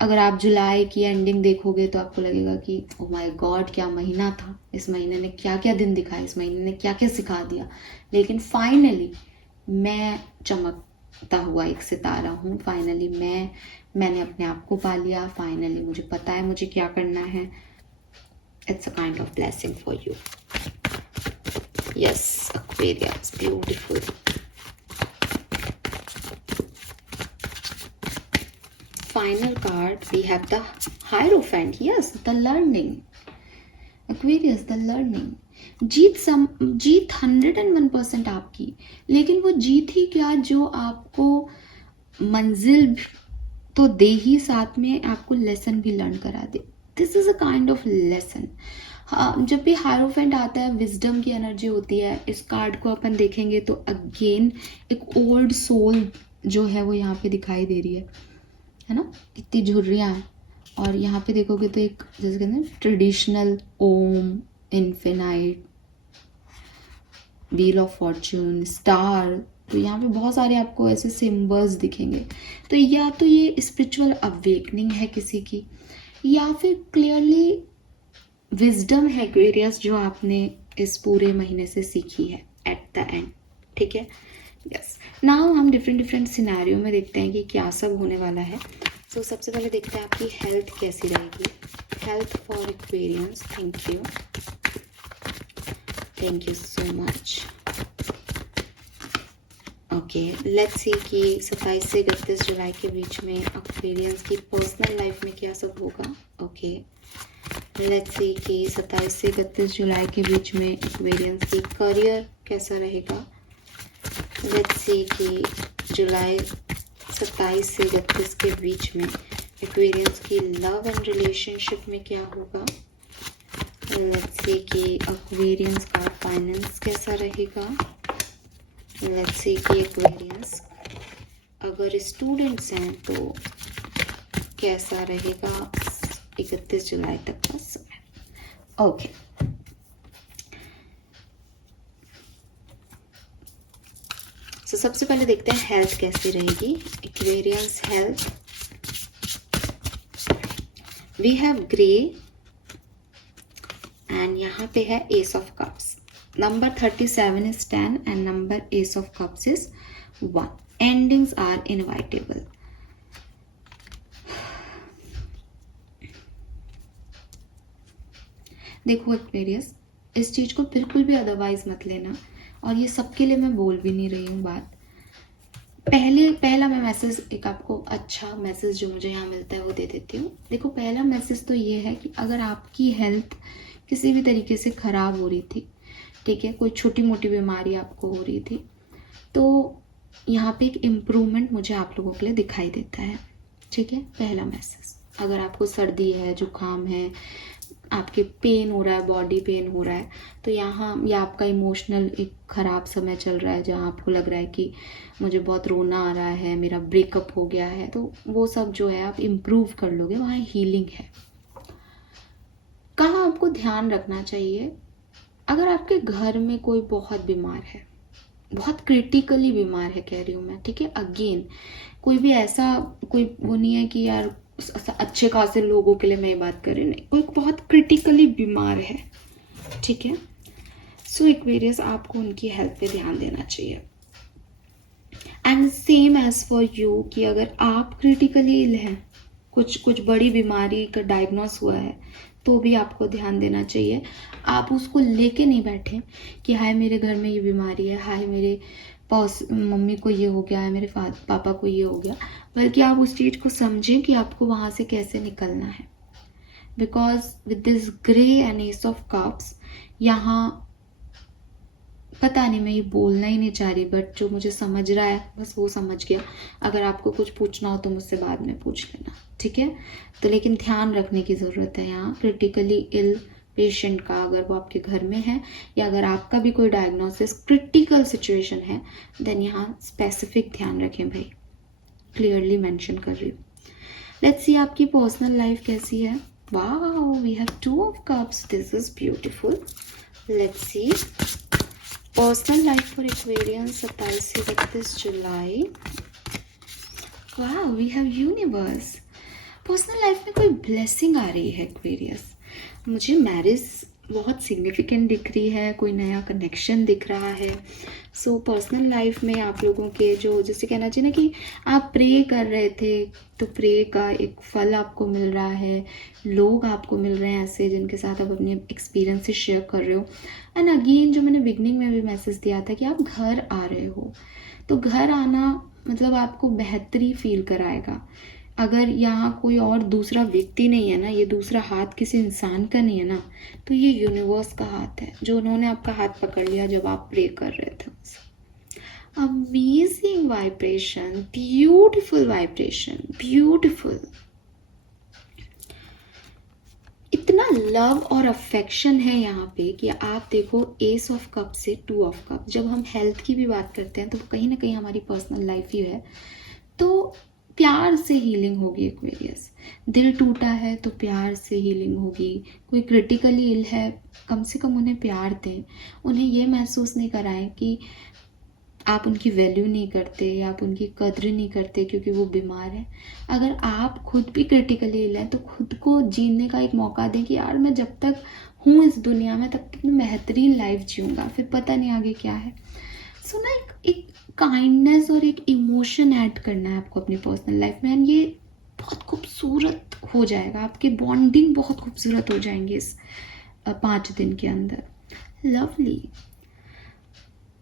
अगर आप जुलाई की एंडिंग देखोगे तो आपको लगेगा कि ओ माय गॉड क्या महीना था, इस महीने ने क्या क्या दिन दिखाए, इस महीने ने क्या क्या सिखा दिया। लेकिन फाइनली मैं चमकता हुआ एक सितारा हूँ, फाइनली मैंने अपने आप को पा लिया, फाइनली मुझे पता है मुझे क्या करना है। It's a kind of blessing for you. Yes Aquarius, beautiful. Final card we have the Hierophant. Yes, the learning. Aquarius, the learning. जीत 101% आपकी, लेकिन वो जीत ही क्या जो आपको मंजिल तो दे ही साथ में आपको लेसन भी लर्न करा दे। This is a kind of lesson. जब भी हायरोफेंट आता है विजडम की एनर्जी होती है। इस कार्ड को अपन देखेंगे तो अगेन एक ओल्ड सोल जो है वो यहाँ पे दिखाई दे रही है ना, इतनी झुर्रियाँ हैं। और यहाँ पे देखोगे तो एक जैसे कहते हैं traditional Om, infinite, wheel of fortune, star, तो यहाँ पे बहुत सारे आपको ऐसे सिंबल्स दिखेंगे। तो या तो ये स्पिरिचुअल अवेकनिंग है किसी की, या फिर क्लियरली विजडम है एक्वेरियस जो आपने इस पूरे महीने से सीखी है एट द एंड, ठीक है। यस, नाउ हम डिफरेंट सिनेरियो में देखते हैं कि क्या सब होने वाला है। तो सबसे पहले देखते हैं आपकी हेल्थ कैसी रहेगी। Health for Aquarians, thank you so much. Okay, let's see कि 27 से 31 जुलाई के बीच में एक्वेरियंस की पर्सनल लाइफ में क्या सब होगा। ओके, लेट्स सी कि 27 से 31 जुलाई के बीच में एक्वेरियंस की करियर कैसा रहेगा। लेट्स सी कि जुलाई 27 से 31 के बीच में एक्वेरियंस की लव एंड रिलेशनशिप में क्या होगा। लेट्स सी कि एक्वेरियंस का फाइनेंस कैसा रहेगा। लेट्स सी कि एक्वेरियंस अगर स्टूडेंट्स हैं तो कैसा रहेगा 31 जुलाई तक का समय। ओके, तो सबसे पहले देखते हैं हेल्थ कैसी रहेगी। Aquarians health, we have grey and यहाँ पे है ace of cups. Number 37 is 10 and number ace of cups is 1। Endings are inevitable. देखो एक्वेरियस, इस चीज़ को बिल्कुल भी अदरवाइज मत लेना, और ये सबके लिए मैं बोल भी नहीं रही हूँ बात। पहला मैं मैसेज, एक आपको अच्छा मैसेज जो मुझे यहाँ मिलता है वो दे देती हूँ। देखो, पहला मैसेज तो ये है कि अगर आपकी हेल्थ किसी भी तरीके से ख़राब हो रही थी, ठीक है, कोई छोटी मोटी बीमारी आपको हो रही थी, तो यहाँ पे एक इम्प्रूवमेंट मुझे आप लोगों के लिए दिखाई देता है, ठीक है। पहला मैसेज, अगर आपको सर्दी है, जुकाम है, आपके पेन हो रहा है, बॉडी पेन हो रहा है, तो यहाँ, या आपका इमोशनल एक ख़राब समय चल रहा है जहाँ आपको लग रहा है कि मुझे बहुत रोना आ रहा है, मेरा ब्रेकअप हो गया है, तो वो सब जो है आप इम्प्रूव कर लोगे, वहाँ हीलिंग है। कहाँ आपको ध्यान रखना चाहिए, अगर आपके घर में कोई बहुत बीमार है, बहुत क्रिटिकली बीमार है कह रही हूँ मैं, ठीक है। अगेन, कोई भी ऐसा कोई वो नहीं है कि यार अच्छे खासे लोगों के लिए मैं ये बात कर रही, नहीं, कोई बहुत क्रिटिकली बीमार है, ठीक है। सो एक्वेरियस, आपको उनकी हेल्थ पे ध्यान देना चाहिए। And same as for you, कि अगर आप क्रिटिकली इल हैं, कुछ बड़ी बीमारी का डायग्नोस हुआ है, तो भी आपको ध्यान देना चाहिए। आप उसको लेके नहीं बैठे कि हाय मेरे घर में ये बीमारी है, हाय मेरे मम्मी को ये हो गया है, मेरे पापा को ये हो गया, बल्कि आप उस चीज़ को समझें कि आपको वहाँ से कैसे निकलना है। Because with this grey and S of cups, यहाँ पता नहीं, मैं ये बोलना ही नहीं चाह रही, बट जो मुझे समझ रहा है बस वो समझ गया। अगर आपको कुछ पूछना हो तो मुझसे बाद में पूछ लेना, ठीक है। तो लेकिन ध्यान रखने की ज़रूरत है यहाँ, क्रिटिकली इल पेशेंट का, अगर वो आपके घर में है, या अगर आपका भी कोई डायग्नोसिस क्रिटिकल सिचुएशन है, देन यहाँ स्पेसिफिक ध्यान रखें भाई, क्लियरली मेंशन कर रही हूँ। लेट्स सी आपकी पर्सनल लाइफ कैसी है। Wow, we have 2 of cups, this is beautiful. Let's see personal life for Aquarians 27 से 31 जुलाई। Wow, we have universe. Personal life में कोई ब्लेसिंग आ रही है एक्वेरियस, मुझे मैरिज बहुत सिग्निफिकेंट दिख रही है, कोई नया कनेक्शन दिख रहा है। सो पर्सनल लाइफ में आप लोगों के जो, जैसे कहना चाहिए ना कि आप प्रे कर रहे थे, तो प्रे का एक फल आपको मिल रहा है, लोग आपको मिल रहे हैं ऐसे जिनके साथ आप अपने एक्सपीरियंसेस शेयर कर रहे हो। एंड अगेन, जो मैंने बिगनिंग में भी मैसेज दिया था कि आप घर आ रहे हो, तो घर आना मतलब आपको बेहतरी फील कराएगा। अगर यहाँ कोई और दूसरा व्यक्ति नहीं है ना, ये दूसरा हाथ किसी इंसान का नहीं है ना, तो ये यूनिवर्स का हाथ है जो उन्होंने आपका हाथ पकड़ लिया जब आप प्रे कर रहे थे। Amazing vibration, beautiful vibration, beautiful. इतना लव और अफेक्शन है यहाँ पे कि आप देखो, एस ऑफ कप से 2 ऑफ कप, जब हम हेल्थ की भी बात करते हैं तो कहीं ना कहीं हमारी पर्सनल लाइफ ही है, तो प्यार से हीलिंग होगी एक्वेरियस। दिल टूटा है तो प्यार से हीलिंग होगी। कोई क्रिटिकली इल है, कम से कम उन्हें प्यार दें, उन्हें ये महसूस नहीं कराएं कि आप उनकी वैल्यू नहीं करते या आप उनकी कद्र नहीं करते क्योंकि वो बीमार है। अगर आप खुद भी क्रिटिकली इल हैं तो खुद को जीने का एक मौका दें कि यार मैं जब तक हूँ इस दुनिया में तब तक मैं बेहतरीन लाइफ जीऊँगा, फिर पता नहीं आगे क्या है। सो ना एक काइंडनेस और एक इमोशन ऐड करना है आपको अपनी पर्सनल लाइफ में, एंड ये बहुत खूबसूरत हो जाएगा, आपकी बॉन्डिंग बहुत खूबसूरत हो जाएंगे इस 5 दिन के अंदर। Lovely.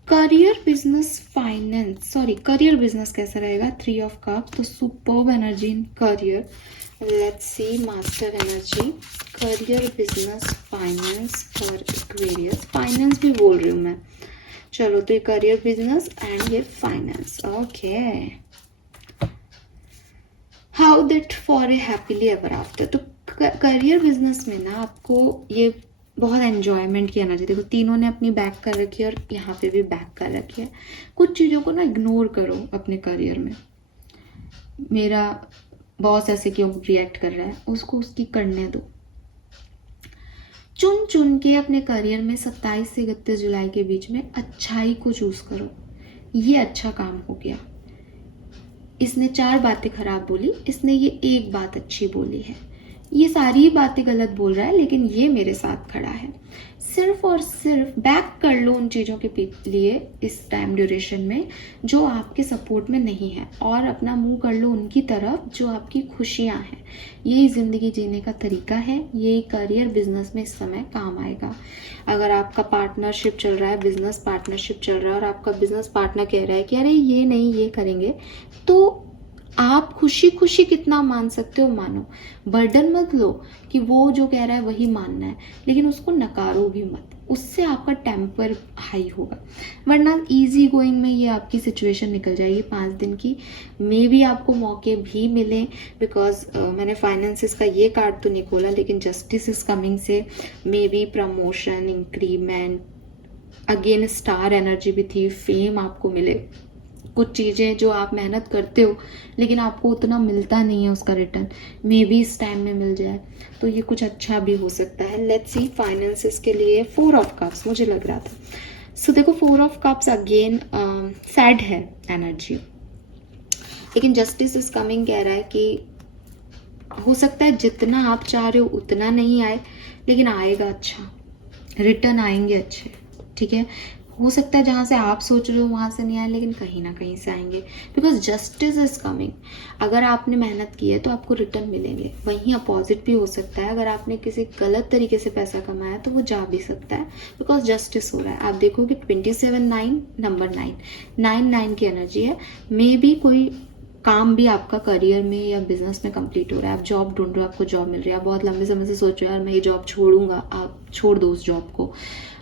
Career business finance, sorry career business कैसा रहेगा, 3 ऑफ कप्स, तो superb energy in career. Let's see master energy, career business finance for Aquarius. Finance भी बोल रही हूँ मैं, चलो, तो ये करियर बिजनेस एंड ये finance, okay. How that for a happily ever after, तो करियर बिजनेस में ना आपको ये बहुत एन्जॉयमेंट की एनर्जी, देखो तीनों ने अपनी बैक कर रखी है और यहाँ पे भी बैक कर रखी है। कुछ चीज़ों को ना इग्नोर करो अपने करियर में। मेरा बॉस ऐसे क्यों रिएक्ट कर रहा है, उसको उसकी करने दो। चुन चुन के अपने करियर में 27 से 31 जुलाई के बीच में अच्छाई को चूज करो। ये अच्छा काम हो गया, इसने 4 बातें खराब बोली, इसने ये एक बात अच्छी बोली है, ये सारी बातें गलत बोल रहा है, लेकिन ये मेरे साथ खड़ा है। सिर्फ और सिर्फ बैक कर लो उन चीज़ों के लिए इस टाइम ड्यूरेशन में जो आपके सपोर्ट में नहीं है, और अपना मुंह कर लो उनकी तरफ जो आपकी खुशियां हैं। यही ज़िंदगी जीने का तरीका है, यही करियर बिजनेस में इस समय काम आएगा। अगर आपका पार्टनरशिप चल रहा है, बिजनेस पार्टनरशिप चल रहा है, और आपका बिजनेस पार्टनर कह रहा है कि अरे ये नहीं ये करेंगे, तो आप खुशी खुशी कितना मान सकते हो मानो। बर्डन मत लो कि वो जो कह रहा है वही मानना है, लेकिन उसको नकारो भी मत, उससे आपका टेम्पर हाई होगा। वरना इजी गोइंग में ये आपकी सिचुएशन निकल जाएगी 5 दिन की। मे भी आपको मौके भी मिले, बिकॉज मैंने फाइनेंसिस का ये कार्ड तो नहीं खोला, लेकिन जस्टिस इज कमिंग से may be promotion, increment, again star energy भी थी, फेम आपको मिले। कुछ चीज़ें जो आप मेहनत करते हो लेकिन आपको उतना मिलता नहीं है उसका रिटर्न, मे बी इस टाइम में मिल जाए, तो ये कुछ अच्छा भी हो सकता है। लेट्स सी फाइनेंसिस के लिए 4 ऑफ कप्स मुझे लग रहा था। सो देखो 4 ऑफ कप्स अगेन सैड है एनर्जी, लेकिन जस्टिस इज कमिंग कह रहा है कि हो सकता है जितना आप चाह रहे हो उतना नहीं आए, लेकिन आएगा अच्छा, रिटर्न आएंगे अच्छे, ठीक है। हो सकता है जहाँ से आप सोच रहे हो वहाँ से नहीं आए, लेकिन कहीं ना कहीं से आएंगे, बिकॉज जस्टिस इज कमिंग। अगर आपने मेहनत की है तो आपको रिटर्न मिलेंगे। वहीं अपोजिट भी हो सकता है, अगर आपने किसी गलत तरीके से पैसा कमाया तो वो जा भी सकता है, बिकॉज जस्टिस हो रहा है। आप देखोगे 27 9 नंबर 9 की एनर्जी है। मे बी कोई काम भी आपका करियर में या बिजनेस में कंप्लीट हो रहा है, आप जॉब ढूंढ रहे हो, आपको जॉब मिल रही है, आप बहुत लंबे समय से सोच रहे हो यार मैं ये जॉब छोड़ूंगा, आप छोड़ दो उस जॉब को।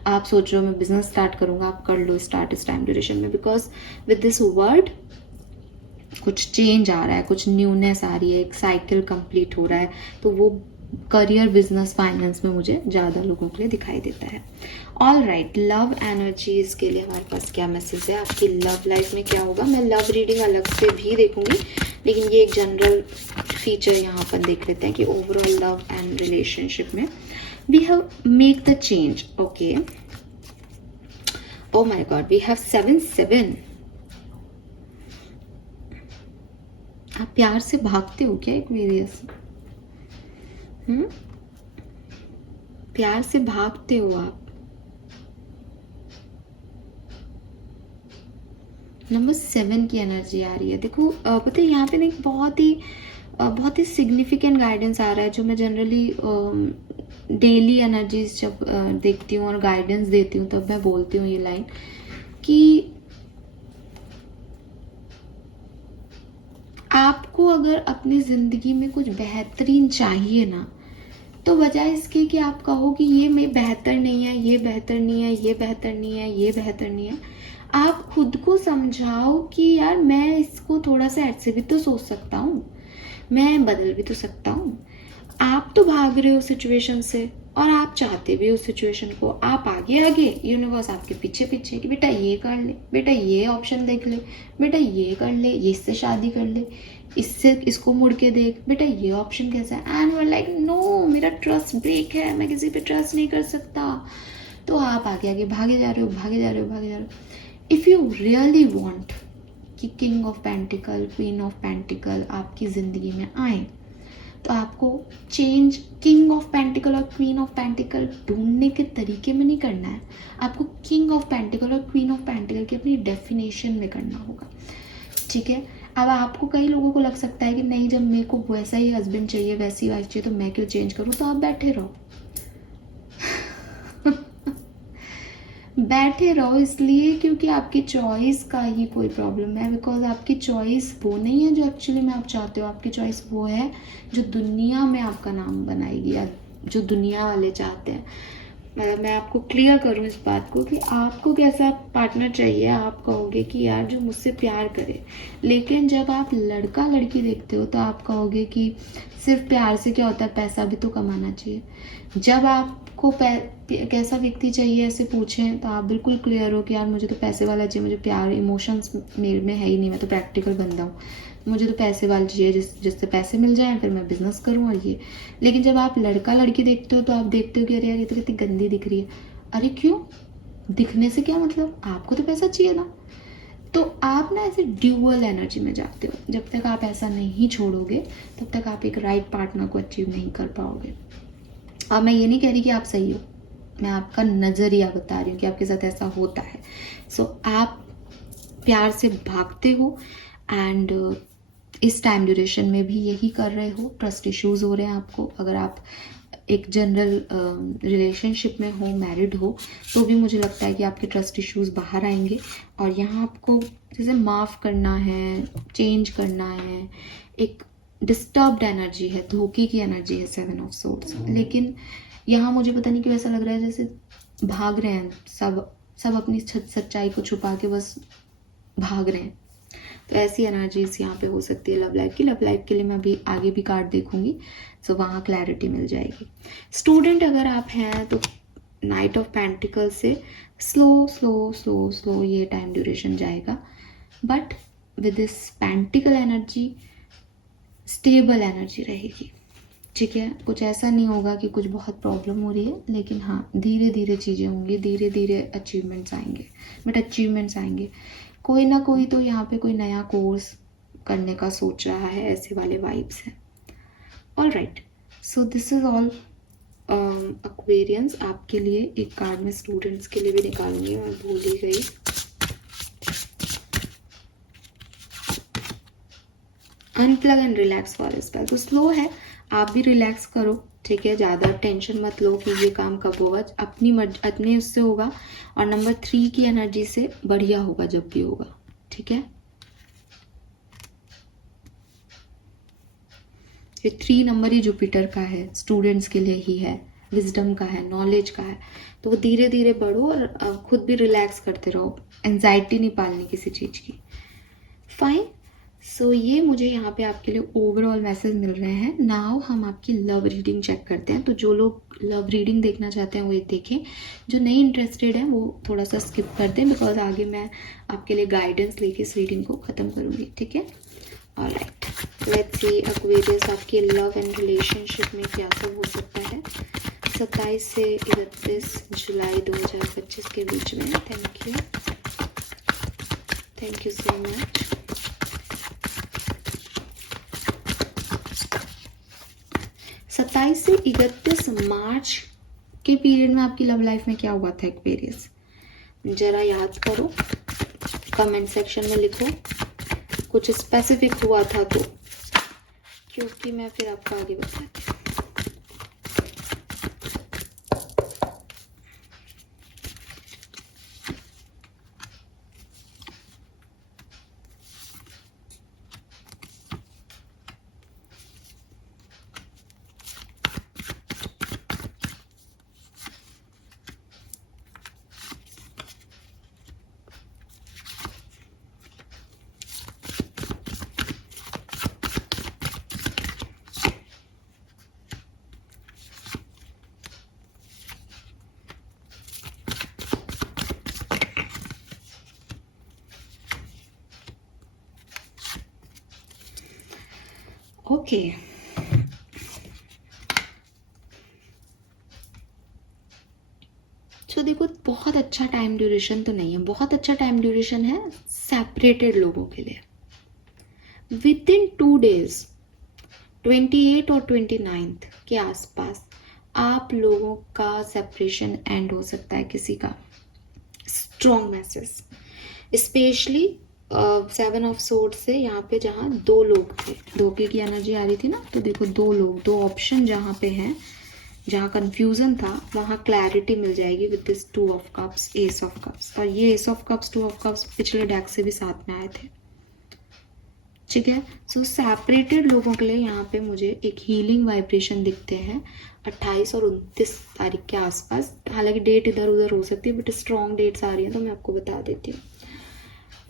आप सोच रहे हो मैं बिजनेस स्टार्ट करूंगा, आप कर लो स्टार्ट इस टाइम ड्यूरेशन में, बिकॉज विद दिस वर्ड कुछ चेंज आ रहा है, कुछ न्यूनेस आ रही है, एक साइकिल कंप्लीट हो रहा है। तो वो करियर, बिजनेस, फाइनेंस में मुझे ज़्यादा लोगों के लिए दिखाई देता है। ऑल राइट, लव एनर्जीज के लिए हमारे पास क्या मैसेज है, आपकी लव लाइफ में क्या होगा। मैं लव रीडिंग अलग से भी देखूंगी, लेकिन ये एक जनरल फीचर यहाँ पर देख लेते हैं कि ओवरऑल लव एंड रिलेशनशिप में we have make the change. Okay, oh my god, we have 7 आप प्यार से भागते हो क्या एक्वेरियस? प्यार से भागते हो आप। नंबर 7 की एनर्जी आ रही है। देखो पता है यहाँ पे ना एक बहुत ही सिग्निफिकेंट गाइडेंस आ रहा है, जो मैं जनरली डेली एनर्जीज जब देखती हूँ और गाइडेंस देती हूँ तब मैं बोलती हूँ ये लाइन कि आपको अगर अपनी जिंदगी में कुछ बेहतरीन चाहिए ना, तो बजाय इसके कि आप कहो कि ये मैं बेहतर नहीं है, ये बेहतर नहीं है, ये बेहतर नहीं है, ये बेहतर नहीं है, आप खुद को समझाओ कि यार मैं इसको थोड़ा सा ऐसे भी तो सोच सकता हूँ, मैं बदल भी तो सकता हूँ। आप तो भाग रहे हो सिचुएशन से और आप चाहते भी हो सिचुएशन को, आप आगे आगे, यूनिवर्स आपके पीछे पीछे कि बेटा ये कर ले, बेटा ये ऑप्शन देख ले, बेटा ये कर ले, ये इससे शादी कर ले, इससे इसको मुड़ के देख, बेटा ये ऑप्शन कैसा है। And we are like no, मेरा ट्रस्ट ब्रेक है, मैं किसी पे ट्रस्ट नहीं कर सकता। तो आप आगे आगे भागे जा रहे हो, भागे जा रहे हो, भागे जा रहे हो। इफ़ यू रियली वॉन्ट कि king of pentacle, queen of pentacle आपकी ज़िंदगी में आए, तो आपको चेंज किंग ऑफ पेंटिकल और क्वीन ऑफ पेंटिकल ढूंढने के तरीके में नहीं करना है, आपको किंग ऑफ पेंटिकल और क्वीन ऑफ पेंटिकल की अपनी डेफिनेशन में करना होगा, ठीक है। अब आपको, कई लोगों को लग सकता है कि नहीं, जब मेरे को वैसा ही हस्बैंड चाहिए, वैसी वाइफ चाहिए, तो मैं क्यों चेंज करूँ। तो आप बैठे रहो बैठे रहो इसलिए क्योंकि आपकी चॉइस का ही कोई प्रॉब्लम है, बिकॉज आपकी चॉइस वो नहीं है जो एक्चुअली में आप चाहते हो। आपकी चॉइस वो है जो दुनिया में आपका नाम बनाएगी, या जो दुनिया वाले चाहते हैं। मतलब मैं आपको क्लियर करूं इस बात को कि आपको कैसा पार्टनर चाहिए। आप कहोगे कि यार जो मुझसे प्यार करे, लेकिन जब आप लड़का लड़की देखते हो तो आप कहोगे कि सिर्फ प्यार से क्या होता है, पैसा भी तो कमाना चाहिए। जब आपको कैसा व्यक्ति चाहिए ऐसे पूछें तो आप बिल्कुल क्लियर हो कि यार मुझे तो पैसे वाला चाहिए, मुझे प्यार इमोशंस मेरे में है ही नहीं, मैं तो प्रैक्टिकल बंदा हूँ, मुझे तो पैसे वाला चाहिए जिससे पैसे मिल जाए, फिर मैं बिजनेस करूँ और ये। लेकिन जब आप लड़का लड़की देखते हो तो आप देखते हो कि अरे यार ये तो कितनी गंदी दिख रही है। अरे क्यों, दिखने से क्या मतलब, आपको तो पैसा चाहिए ना। तो आप ना ऐसे ड्यूअल एनर्जी में जाते हो। जब तक आप ऐसा नहीं छोड़ोगे तब तक आप एक राइट पार्टनर को अचीव नहीं कर पाओगे। अब मैं ये नहीं कह रही कि आप सही हो, मैं आपका नज़रिया बता रही हूँ कि आपके साथ ऐसा होता है। सो आप प्यार से भागते हो एंड इस टाइम ड्यूरेशन में भी यही कर रहे हो। ट्रस्ट इश्यूज़ हो रहे हैं आपको। अगर आप एक जनरल रिलेशनशिप में हो, मैरिड हो, तो भी मुझे लगता है कि आपके ट्रस्ट इश्यूज़ बाहर आएंगे। और यहाँ आपको जैसे माफ़ करना है, चेंज करना है। एक डिस्टर्ब्ड एनर्जी है, धोखे की एनर्जी है 7 ऑफ सोर्ड्स। लेकिन यहाँ मुझे पता नहीं क्यों ऐसा लग रहा है जैसे भाग रहे हैं सब अपनी सच्चाई को छुपा के बस भाग रहे हैं। तो ऐसी एनर्जीज यहाँ पे हो सकती है लव लाइफ की। लव लाइफ के लिए मैं अभी आगे भी कार्ड देखूंगी, सो वहाँ क्लैरिटी मिल जाएगी। स्टूडेंट अगर आप हैं तो नाइट ऑफ पेंटिकल से स्लो स्लो स्लो स्लो ये टाइम ड्यूरेशन जाएगा, but with this pentacle energy stable energy रहेगी। ठीक है, कुछ ऐसा नहीं होगा कि कुछ बहुत प्रॉब्लम हो रही है, लेकिन हाँ धीरे धीरे चीज़ें होंगी, धीरे धीरे अचीवमेंट्स आएंगे। बट अचीवमेंट्स आएंगे, कोई ना कोई तो यहाँ पे कोई नया कोर्स करने का सोच रहा है, ऐसे वाले वाइब्स हैं। All right, so this is all Aquarians. आपके लिए एक कार्ड में स्टूडेंट्स के लिए भी निकालूंगी, मैं भूल ही गई। Unplug and relax for spell. तो स्लो है, आप भी रिलैक्स करो। ठीक है, ज़्यादा टेंशन मत लो कि ये काम कब होगा, अपने उससे होगा। और नंबर 3 की एनर्जी से बढ़िया होगा जब भी होगा। ठीक है, ये 3 नंबर ही जुपिटर का है, स्टूडेंट्स के लिए ही है, विजडम का है, नॉलेज का है। तो वो धीरे धीरे बढ़ो और खुद भी रिलैक्स करते रहो, एंजाइटी नहीं पालनी किसी चीज़ की। फाइन, सो ये मुझे यहाँ पे आपके लिए ओवरऑल मैसेज मिल रहे हैं। नाउ हम आपकी लव रीडिंग चेक करते हैं। तो जो लोग लव रीडिंग देखना चाहते हैं वो ये देखें, जो नहीं इंटरेस्टेड है वो थोड़ा सा स्किप कर दें, बिकॉज आगे मैं आपके लिए गाइडेंस लेके इस रीडिंग को ख़त्म करूँगी। ठीक है, ऑलराइट, लेट्स सी एक्वेरियस आपके लव एंड रिलेशनशिप में क्या सब हो सकता है 27 से 31 जुलाई 2025 के बीच में। Thank you so much. सत्ताईस से 31 मार्च के पीरियड में आपकी लव लाइफ में क्या हुआ था एक्वेरियस, जरा याद करो, कमेंट सेक्शन में लिखो। कुछ स्पेसिफिक हुआ था तो, क्योंकि मैं फिर आपको आगे बताती हूँ। ओके, तो देखो बहुत अच्छा टाइम ड्यूरेशन तो नहीं है, बहुत अच्छा टाइम ड्यूरेशन है सेपरेटेड लोगों के लिए। विद इन 2 days 28 और 29 के आसपास आप लोगों का सेपरेशन एंड हो सकता है किसी का। Strong message, specially 7 of sword से यहाँ पे जहाँ 2 लोग थे, धोखे की एनर्जी आ रही थी ना, तो देखो 2 लोग, 2 ऑप्शन जहाँ पे हैं, जहाँ कंफ्यूजन था वहाँ क्लैरिटी मिल जाएगी with this 2 of cups, S of cups. और ये S of cups, 2 of cups पिछले डेक से भी साथ में आए थे। ठीक है, सो सेपरेटेड लोगों के लिए यहाँ पे मुझे एक हीलिंग वाइब्रेशन दिखते हैं 28 और 29 तारीख के आसपास। हालांकि डेट इधर उधर हो सकती है, बट स्ट्रॉन्ग डेट्स आ रही हैं तो मैं आपको बता देती हूँ।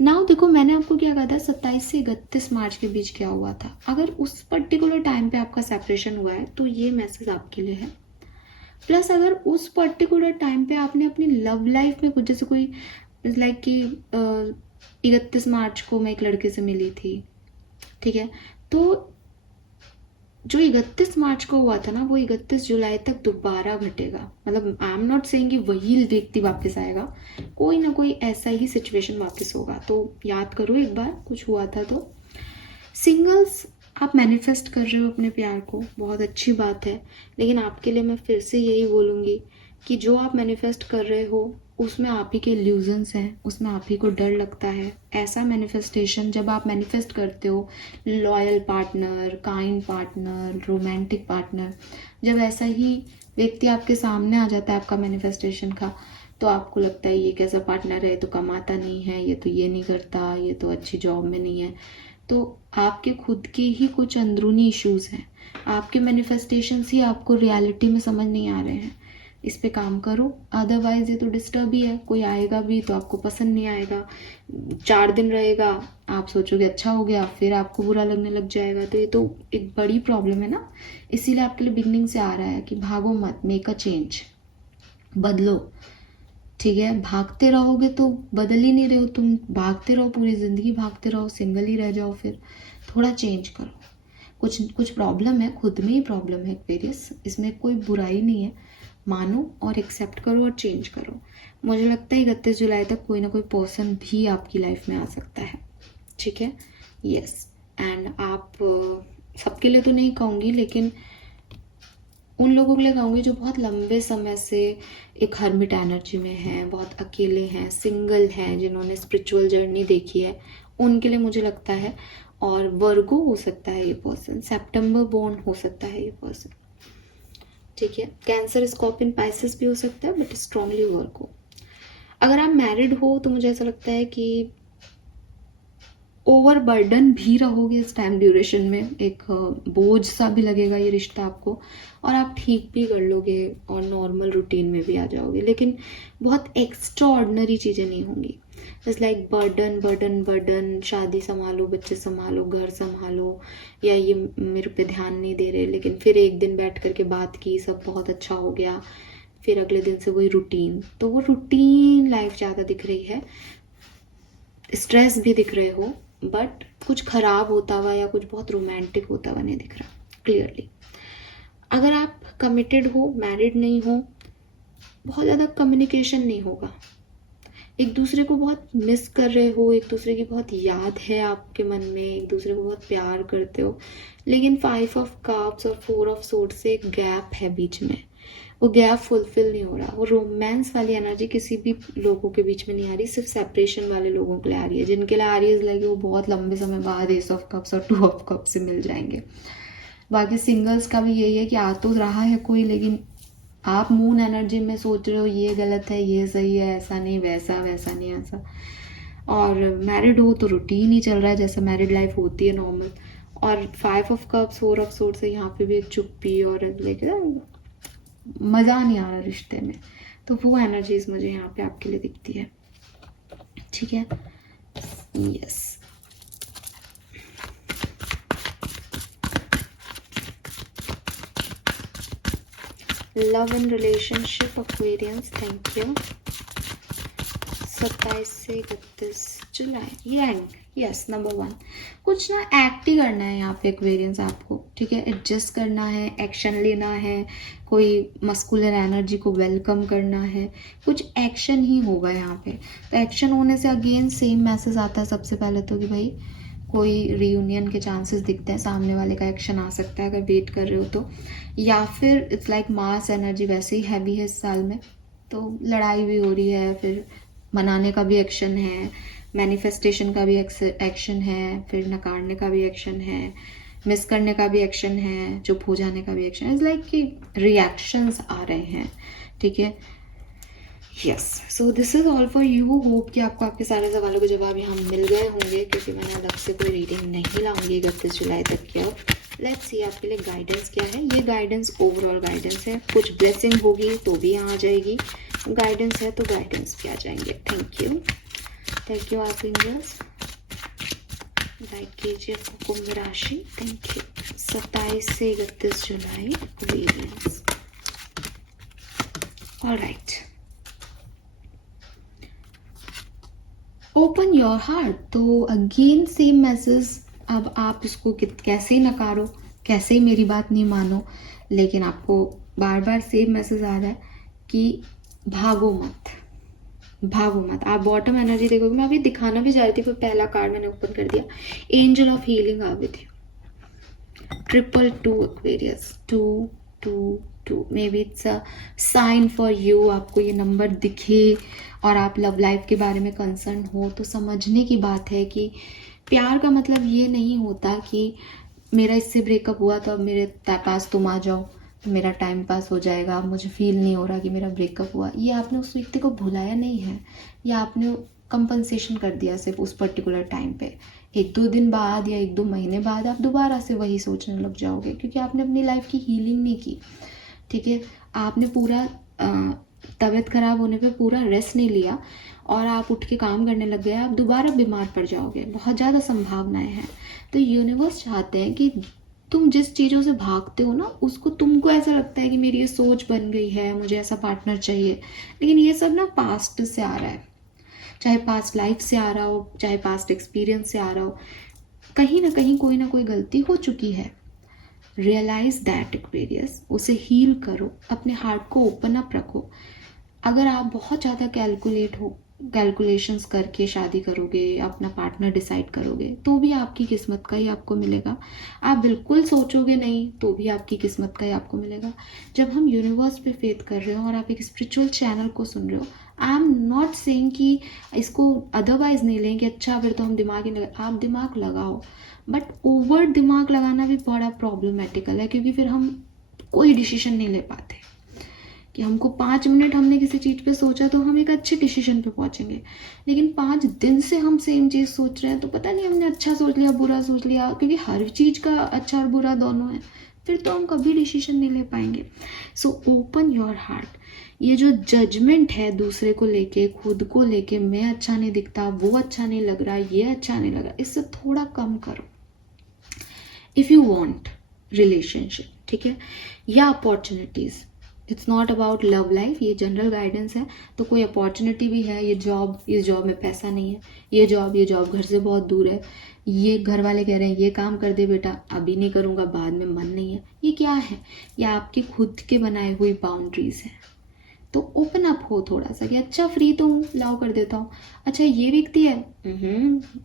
नाउ देखो, मैंने आपको क्या कहा था 27 से 31 मार्च के बीच क्या हुआ था। अगर उस पर्टिकुलर टाइम पे आपका सेपरेशन हुआ है तो ये मैसेज आपके लिए है। प्लस अगर उस पर्टिकुलर टाइम पे आपने अपनी लव लाइफ में कुछ, जैसे कोई लाइक कि 31 मार्च को मैं एक लड़के से मिली थी, ठीक है, तो जो 31 मार्च को हुआ था ना, वो 31 जुलाई तक दोबारा घटेगा। मतलब आई एम नॉट सेइंग कि वही व्यक्ति वापस आएगा, कोई ना कोई ऐसा ही सिचुएशन वापस होगा। तो याद करो एक बार कुछ हुआ था तो। सिंगल्स, आप मैनिफेस्ट कर रहे हो अपने प्यार को, बहुत अच्छी बात है, लेकिन आपके लिए मैं फिर से यही बोलूँगी कि जो आप मैनिफेस्ट कर रहे हो उसमें आप ही के इल्यूजन्स हैं, उसमें आप ही को डर लगता है। ऐसा मैनिफेस्टेशन जब आप मैनिफेस्ट करते हो, loyal partner, kind partner, romantic partner, जब ऐसा ही व्यक्ति आपके सामने आ जाता है आपका मैनिफेस्टेशन का, तो आपको लगता है ये कैसा पार्टनर है, ये तो कमाता नहीं है, ये तो ये नहीं करता, ये तो अच्छी जॉब में नहीं है। तो आपके खुद के ही कुछ अंदरूनी इश्यूज हैं, आपके मैनिफेस्टेशंस ही आपको रियलिटी में समझ नहीं आ रहे हैं। इस पे काम करो, अदरवाइज ये तो डिस्टर्ब ही है। कोई आएगा भी तो आपको पसंद नहीं आएगा, 4 दिन रहेगा, आप सोचोगे अच्छा हो गया, फिर आपको बुरा लगने लग जाएगा। तो ये तो एक बड़ी प्रॉब्लम है ना। इसीलिए आपके लिए बिगनिंग से आ रहा है कि भागो मत, मेक अ चेंज, बदलो। ठीक है, भागते रहोगे तो बदल ही नहीं रहे हो तुम, भागते रहो पूरी ज़िंदगी, भागते रहो, सिंगल ही रह जाओ। फिर थोड़ा चेंज करो। कुछ कुछ प्रॉब्लम है, खुद में ही प्रॉब्लम है एक्वेरियस, इसमें कोई बुराई नहीं है। मानो और एक्सेप्ट करो और चेंज करो। मुझे लगता है 31 जुलाई तक कोई ना कोई पर्सन भी आपकी लाइफ में आ सकता है। ठीक है, यस। एंड आप सबके लिए तो नहीं कहूँगी, लेकिन उन लोगों के लिए कहूँगी जो बहुत लंबे समय से एक हर्मिट एनर्जी में हैं, बहुत अकेले हैं, सिंगल हैं, जिन्होंने स्पिरिचुअल जर्नी देखी है, उनके लिए मुझे लगता है। और वर्गो हो सकता है ये पर्सन, सितंबर बोर्न हो सकता है ये पर्सन। ठीक है, कैंसर, स्कॉर्पियन, पाइसेस भी हो सकता है, बट स्ट्रांगली वर्गो। अगर आप मैरिड हो तो मुझे ऐसा लगता है कि ओवरबर्डन भी रहोगे इस टाइम ड्यूरेशन में, एक बोझ सा भी लगेगा ये रिश्ता आपको, और आप ठीक भी कर लोगे और नॉर्मल रूटीन में भी आ जाओगे, लेकिन बहुत एक्स्ट्रा ऑर्डिनरी चीज़ें नहीं होंगी। It's like burden burden burden, शादी संभालो, बच्चे संभालो, घर संभालो, या ये मेरे पे ध्यान नहीं दे रहे, लेकिन फिर एक दिन बैठ करके बात की, सब बहुत अच्छा हो गया, फिर अगले दिन से वही रूटीन। तो वो रूटीन लाइफ ज़्यादा दिख रही है, स्ट्रेस भी दिख रहे हो, बट कुछ खराब होता हुआ या कुछ बहुत रोमांटिक होता हुआ नहीं दिख रहा क्लियरली। अगर आप कमिटेड हो, मैरिड नहीं हो, बहुत ज़्यादा कम्युनिकेशन नहीं होगा, एक दूसरे को बहुत मिस कर रहे हो, एक दूसरे की बहुत याद है आपके मन में, एक दूसरे को बहुत प्यार करते हो, लेकिन 5 ऑफ कप्स और 4 ऑफ सोर्ड से एक गैप है बीच में, वो गैप फुलफिल नहीं हो रहा। वो रोमांस वाली एनर्जी किसी भी लोगों के बीच में नहीं आ रही, सिर्फ सेपरेशन वाले लोगों के लिए आ रही है। जिनके लिए आ रही है लगे वो बहुत लंबे समय बाद एस ऑफ कप्स और 2 ऑफ कप्स से मिल जाएंगे। बाकी सिंगल्स का भी यही है कि आ तो रहा है कोई, लेकिन आप मून एनर्जी में सोच रहे हो ये गलत है, ये सही है, ऐसा नहीं, वैसा वैसा नहीं, ऐसा। और मैरिड हो तो रूटीन ही चल रहा है जैसा मैरिड लाइफ होती है नॉर्मल। और 5 ऑफ कप्स 4 ऑफ सोर्ड से यहाँ पे भी एक चुप्पी और लाइक मज़ा नहीं आ रहा रिश्ते में। तो वो एनर्जीज मुझे यहाँ पे आपके लिए दिखती है। ठीक है, yes. Love and relationship Aquarians, thank you. 27 से 31 जुलाई, यंग, यस, नंबर 1। कुछ ना एक्ट ही करना है यहाँ पे एक्वेरियंस आपको। ठीक है, एडजस्ट करना है, एक्शन लेना है, कोई मस्कुलर एनर्जी को वेलकम करना है, कुछ एक्शन ही होगा यहाँ पे। तो एक्शन होने से अगेन सेम मैसेज आता है सबसे पहले तो कि भाई कोई रीयूनियन के चांसेस दिखते हैं, सामने वाले का एक्शन आ सकता है अगर वेट कर रहे हो तो। या फिर इट्स लाइक मास एनर्जी वैसे ही हैवी है इस साल में, तो लड़ाई भी हो रही है, फिर मनाने का भी एक्शन है, मैनिफेस्टेशन का भी एक्शन है, फिर नकारने का भी एक्शन है, मिस करने का भी एक्शन है, चुप हो जाने का भी एक्शन है। इट्स लाइक कि रिएक्शंस आ रहे हैं। ठीक है, yes. So this is all for you. Hope कि आपको आपके सारे सवालों के जवाब यहाँ मिल गए होंगे, क्योंकि मैंने अलग से कोई रीडिंग नहीं लाऊंगी 31 जुलाई तक की। अब लेट्स सी आपके लिए गाइडेंस क्या है। ये गाइडेंस ओवरऑल गाइडेंस है, कुछ ब्लेसिंग होगी तो भी यहाँ आ जाएगी, गाइडेंस है तो गाइडेंस भी आ जाएंगे। थैंक यू, थैंक यू आप एंजल्स। लाइक कीजिए कुंभ राशि, थैंक यू। 27 से 31 जुलाई Aquarians, alright. Open your heart, तो अगेन सेम मैसेज। अब आप इसको कैसे नकारो, कैसे ही मेरी बात नहीं मानो, लेकिन आपको बार बार सेम मैसेज आ रहा है कि भागो मत, भागो मत। आप बॉटम एनर्जी देखोगे, मैं अभी दिखाना भी चाह रही थी पर पहला कार्ड मैंने ओपन कर दिया। Angel of healing ah with you, 222 Aquarius, 222। Maybe it's a sign for you. आपको ये नंबर दिखे और आप लव लाइफ के बारे में कंसर्न हो तो समझने की बात है कि प्यार का मतलब ये नहीं होता कि मेरा इससे ब्रेकअप हुआ तो अब मेरे पास तुम आ जाओ तो मेरा टाइम पास हो जाएगा, अब मुझे फील नहीं हो रहा कि मेरा ब्रेकअप हुआ। ये आपने उस व्यक्ति को भुलाया नहीं है, या आपने कंपनसेशन कर दिया सिर्फ उस पर्टिकुलर टाइम पे। 1-2 दिन बाद या 1-2 महीने बाद आप दोबारा से वही सोचने लग जाओगे, क्योंकि आपने अपनी लाइफ की हीलिंग नहीं की। ठीक है, आपने पूरा तबीयत खराब होने पे पूरा रेस्ट नहीं लिया और आप उठ के काम करने लग गए, आप दोबारा बीमार पड़ जाओगे, बहुत ज़्यादा संभावनाएं हैं। तो यूनिवर्स चाहते हैं कि तुम जिस चीज़ों से भागते हो ना, उसको तुमको ऐसा लगता है कि मेरी ये सोच बन गई है, मुझे ऐसा पार्टनर चाहिए, लेकिन ये सब ना पास्ट से आ रहा है, चाहे पास्ट लाइफ से आ रहा हो, चाहे पास्ट एक्सपीरियंस से आ रहा हो, कहीं ना कहीं कोई ना कोई गलती हो चुकी है। रियलाइज दैट एक्वेरियस, उसे हील करो, अपने हार्ट को ओपन अप रखो। अगर आप बहुत ज़्यादा कैलकुलेशंस करके शादी करोगे, अपना पार्टनर डिसाइड करोगे, तो भी आपकी किस्मत का ही आपको मिलेगा। आप बिल्कुल सोचोगे नहीं तो भी आपकी किस्मत का ही आपको मिलेगा। जब हम यूनिवर्स पे फेथ कर रहे हो और आप एक स्पिरिचुअल चैनल को सुन रहे हो, आई एम नॉट सेइंग कि इसको अदरवाइज नहीं लें कि अच्छा फिर तो हम दिमाग ही लगा, आप दिमाग लगाओ, बट ओवर दिमाग लगाना भी बड़ा प्रॉब्लमेटिकल है, क्योंकि फिर हम कोई डिसीजन नहीं ले पाते। कि हमको 5 मिनट हमने किसी चीज़ पे सोचा तो हम एक अच्छे डिसीजन पे पहुंचेंगे, लेकिन 5 दिन से हम सेम चीज़ सोच रहे हैं तो पता नहीं हमने अच्छा सोच लिया बुरा सोच लिया, क्योंकि हर चीज़ का अच्छा और बुरा दोनों है, फिर तो हम कभी डिसीजन नहीं ले पाएंगे। So open your heart. ये जो जजमेंट है दूसरे को लेके, खुद को लेके, मैं अच्छा नहीं दिखता, वो अच्छा नहीं लग रहा, ये अच्छा नहीं लग रहा, इससे थोड़ा कम करो। इफ़ यू वॉन्ट रिलेशनशिप, ठीक है, या opportunities, it's not about love life, ये जनरल गाइडेंस है। तो कोई अपॉर्चुनिटी भी है, ये जॉब, इस जॉब में पैसा नहीं है, ये जॉब घर से बहुत दूर है, ये घर वाले कह रहे हैं ये काम कर दे बेटा, अभी नहीं करूँगा, बाद में मन नहीं है, ये क्या है? ये आपकी खुद के बनाए हुई बाउंड्रीज हैं। तो ओपन अप हो थोड़ा सा कि अच्छा फ्री तो हूँ, लाओ कर देता हूँ, अच्छा ये व्यक्ति है,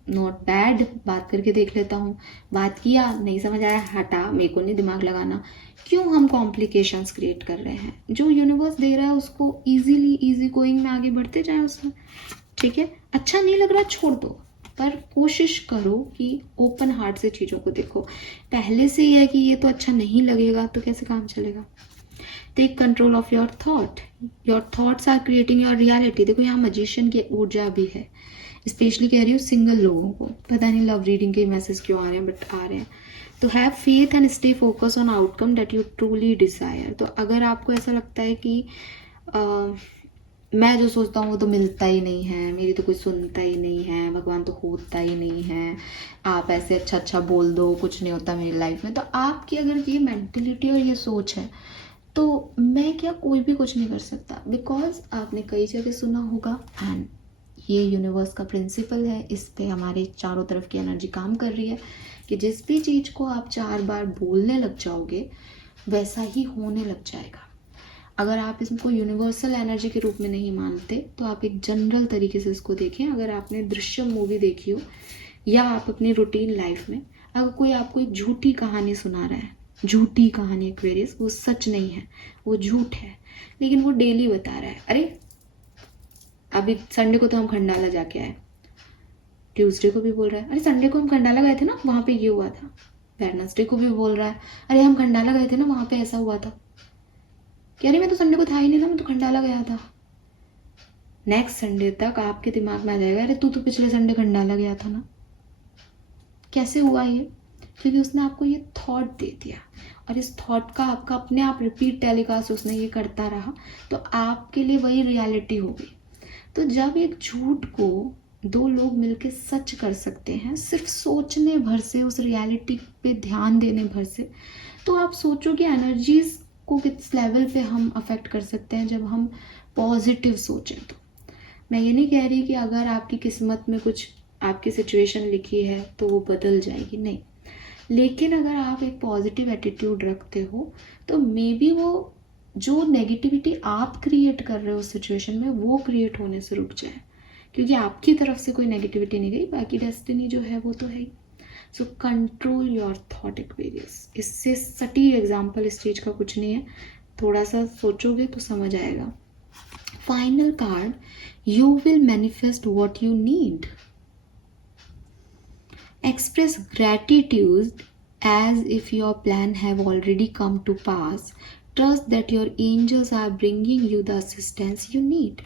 नॉट बैड, बात करके देख लेता हूँ, बात किया नहीं समझ आया, हटा, मेरे को नहीं दिमाग लगाना। क्यों हम कॉम्प्लिकेशंस क्रिएट कर रहे हैं? जो यूनिवर्स दे रहा है उसको इजी गोइंग में आगे बढ़ते जाए उसमें, ठीक है। अच्छा नहीं लग रहा छोड़ दो, पर कोशिश करो कि ओपन हार्ट से चीज़ों को देखो। पहले से ही है कि ये तो अच्छा नहीं लगेगा तो कैसे काम चलेगा? Take control of your thought, your thoughts are creating your reality. देखो यहाँ मजिशियन की ऊर्जा भी है, स्पेशली कह रही हूँ सिंगल लोगों को, पता नहीं लव रीडिंग के मैसेज क्यों आ रहे हैं, बट आ रहे हैं। तो have faith and stay focus on outcome that you truly desire. तो अगर आपको ऐसा लगता है कि मैं जो सोचता हूँ वो तो मिलता ही नहीं है, मेरी तो कोई सुनता ही नहीं है, भगवान तो होता ही नहीं है, आप ऐसे अच्छा बोल दो, कुछ नहीं होता मेरी लाइफ में, तो आपकी अगर ये मेंटेलिटी और ये सोच है तो मैं क्या, कोई भी कुछ नहीं कर सकता, बिकॉज आपने कई जगह सुना होगा एंड ये यूनिवर्स का प्रिंसिपल है, इस पे हमारे चारों तरफ की एनर्जी काम कर रही है कि जिस भी चीज़ को आप 4 बार बोलने लग जाओगे वैसा ही होने लग जाएगा। अगर आप इसको यूनिवर्सल एनर्जी के रूप में नहीं मानते तो आप एक जनरल तरीके से इसको देखें। अगर आपने दृश्यम मूवी देखी हो या आप अपनी रूटीन लाइफ में अगर कोई आपको एक झूठी कहानी सुना रहा है, झूठी कहानी एक्वेरियस, वो सच नहीं है, वो झूठ है, लेकिन वो डेली बता रहा है, अरे अभी संडे को तो हम खंडाला जाके आए, ट्यूसडे को भी बोल रहा है अरे संडे को हम खंडाला गए थे ना, वहाँ पे ये हुआ था, वेडनेसडे को भी बोल रहा है अरे हम खंडाला गए थे ना, वहाँ पे ऐसा हुआ था, कह रही मैं तो संडे को था ही नहीं ना, मैं तो खंडाला गया था। नेक्स्ट संडे तक आपके दिमाग में आ जाएगा अरे तू तो पिछले संडे खंडाला गया था ना। कैसे हुआ ये? क्योंकि उसने आपको ये थॉट दे दिया और इस थॉट का आपका अपने आप रिपीट टेलीकास्ट उसने ये करता रहा, तो आपके लिए वही रियलिटी हो गई। तो जब एक झूठ को 2 लोग मिलकर सच कर सकते हैं सिर्फ सोचने भर से, उस रियलिटी पे ध्यान देने भर से, तो आप सोचो कि एनर्जीज को किस लेवल पे हम अफेक्ट कर सकते हैं जब हम पॉजिटिव सोचें। तो मैं ये नहीं कह रही कि अगर आपकी किस्मत में कुछ आपकी सिचुएशन लिखी है तो वो बदल जाएगी, नहीं, लेकिन अगर आप एक पॉजिटिव एटीट्यूड रखते हो तो मे बी वो जो नेगेटिविटी आप क्रिएट कर रहे हो उस सिचुएशन में वो क्रिएट होने से रुक जाए, क्योंकि आपकी तरफ से कोई नेगेटिविटी नहीं गई, बाकी डेस्टिनी जो है वो तो है ही। So control your thought Aquarius. इससे सटीक एग्जाम्पल इस चीज़ का कुछ नहीं है, थोड़ा सा सोचोगे तो समझ आएगा। Final card, you will manifest what you need. Express gratitude as if your plan have already come to pass. Trust that your angels are bringing you the assistance you need.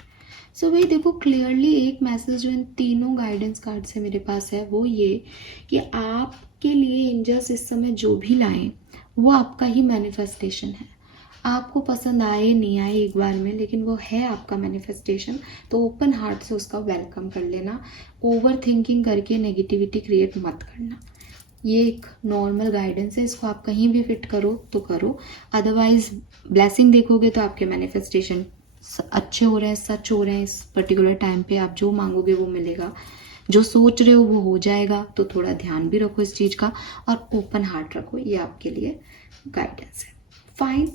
So भाई देखो, clearly एक message जो इन तीनों guidance card से मेरे पास है वो ये कि आपके लिए एंजल्स इस समय जो भी लाएं वो आपका ही मैनिफेस्टेशन है। आपको पसंद आए नहीं आए एक बार में, लेकिन वो है आपका मैनिफेस्टेशन, तो ओपन हार्ट से उसका वेलकम कर लेना। ओवर थिंकिंग करके नेगेटिविटी क्रिएट मत करना। ये एक नॉर्मल गाइडेंस है, इसको आप कहीं भी फिट करो तो करो, अदरवाइज ब्लेसिंग देखोगे तो आपके मैनिफेस्टेशन अच्छे हो रहे हैं, सच हो रहे हैं। इस पर्टिकुलर टाइम पे आप जो मांगोगे वो मिलेगा, जो सोच रहे हो वो हो जाएगा। तो थोड़ा ध्यान भी रखो इस चीज़ का और ओपन हार्ट रखो, ये आपके लिए गाइडेंस है। Fine,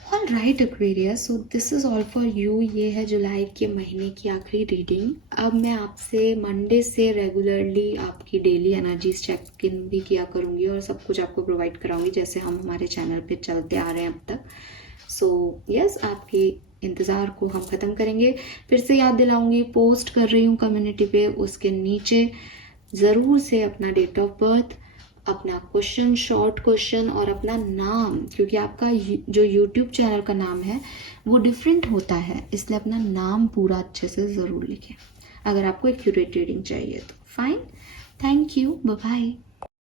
all right Aquarius, so this is all for you. ये है जुलाई के महीने की आखिरी रीडिंग। अब मैं आपसे मंडे से रेगुलरली आपकी डेली एनर्जीज चेक इन भी किया करूँगी और सब कुछ आपको प्रोवाइड कराऊंगी जैसे हम हमारे चैनल पे चलते आ रहे हैं अब तक। सो यस, आपके इंतज़ार को हम ख़त्म करेंगे। फिर से याद दिलाऊंगी, पोस्ट कर रही हूँ कम्युनिटी पे, उसके नीचे ज़रूर से अपना डेट ऑफ बर्थ, अपना क्वेश्चन, शॉर्ट क्वेश्चन और अपना नाम, क्योंकि आपका जो यूट्यूब चैनल का नाम है वो डिफरेंट होता है, इसलिए अपना नाम पूरा अच्छे से ज़रूर लिखें अगर आपको एक्यूरेट रीडिंग चाहिए तो। Fine, thank you, bye bye.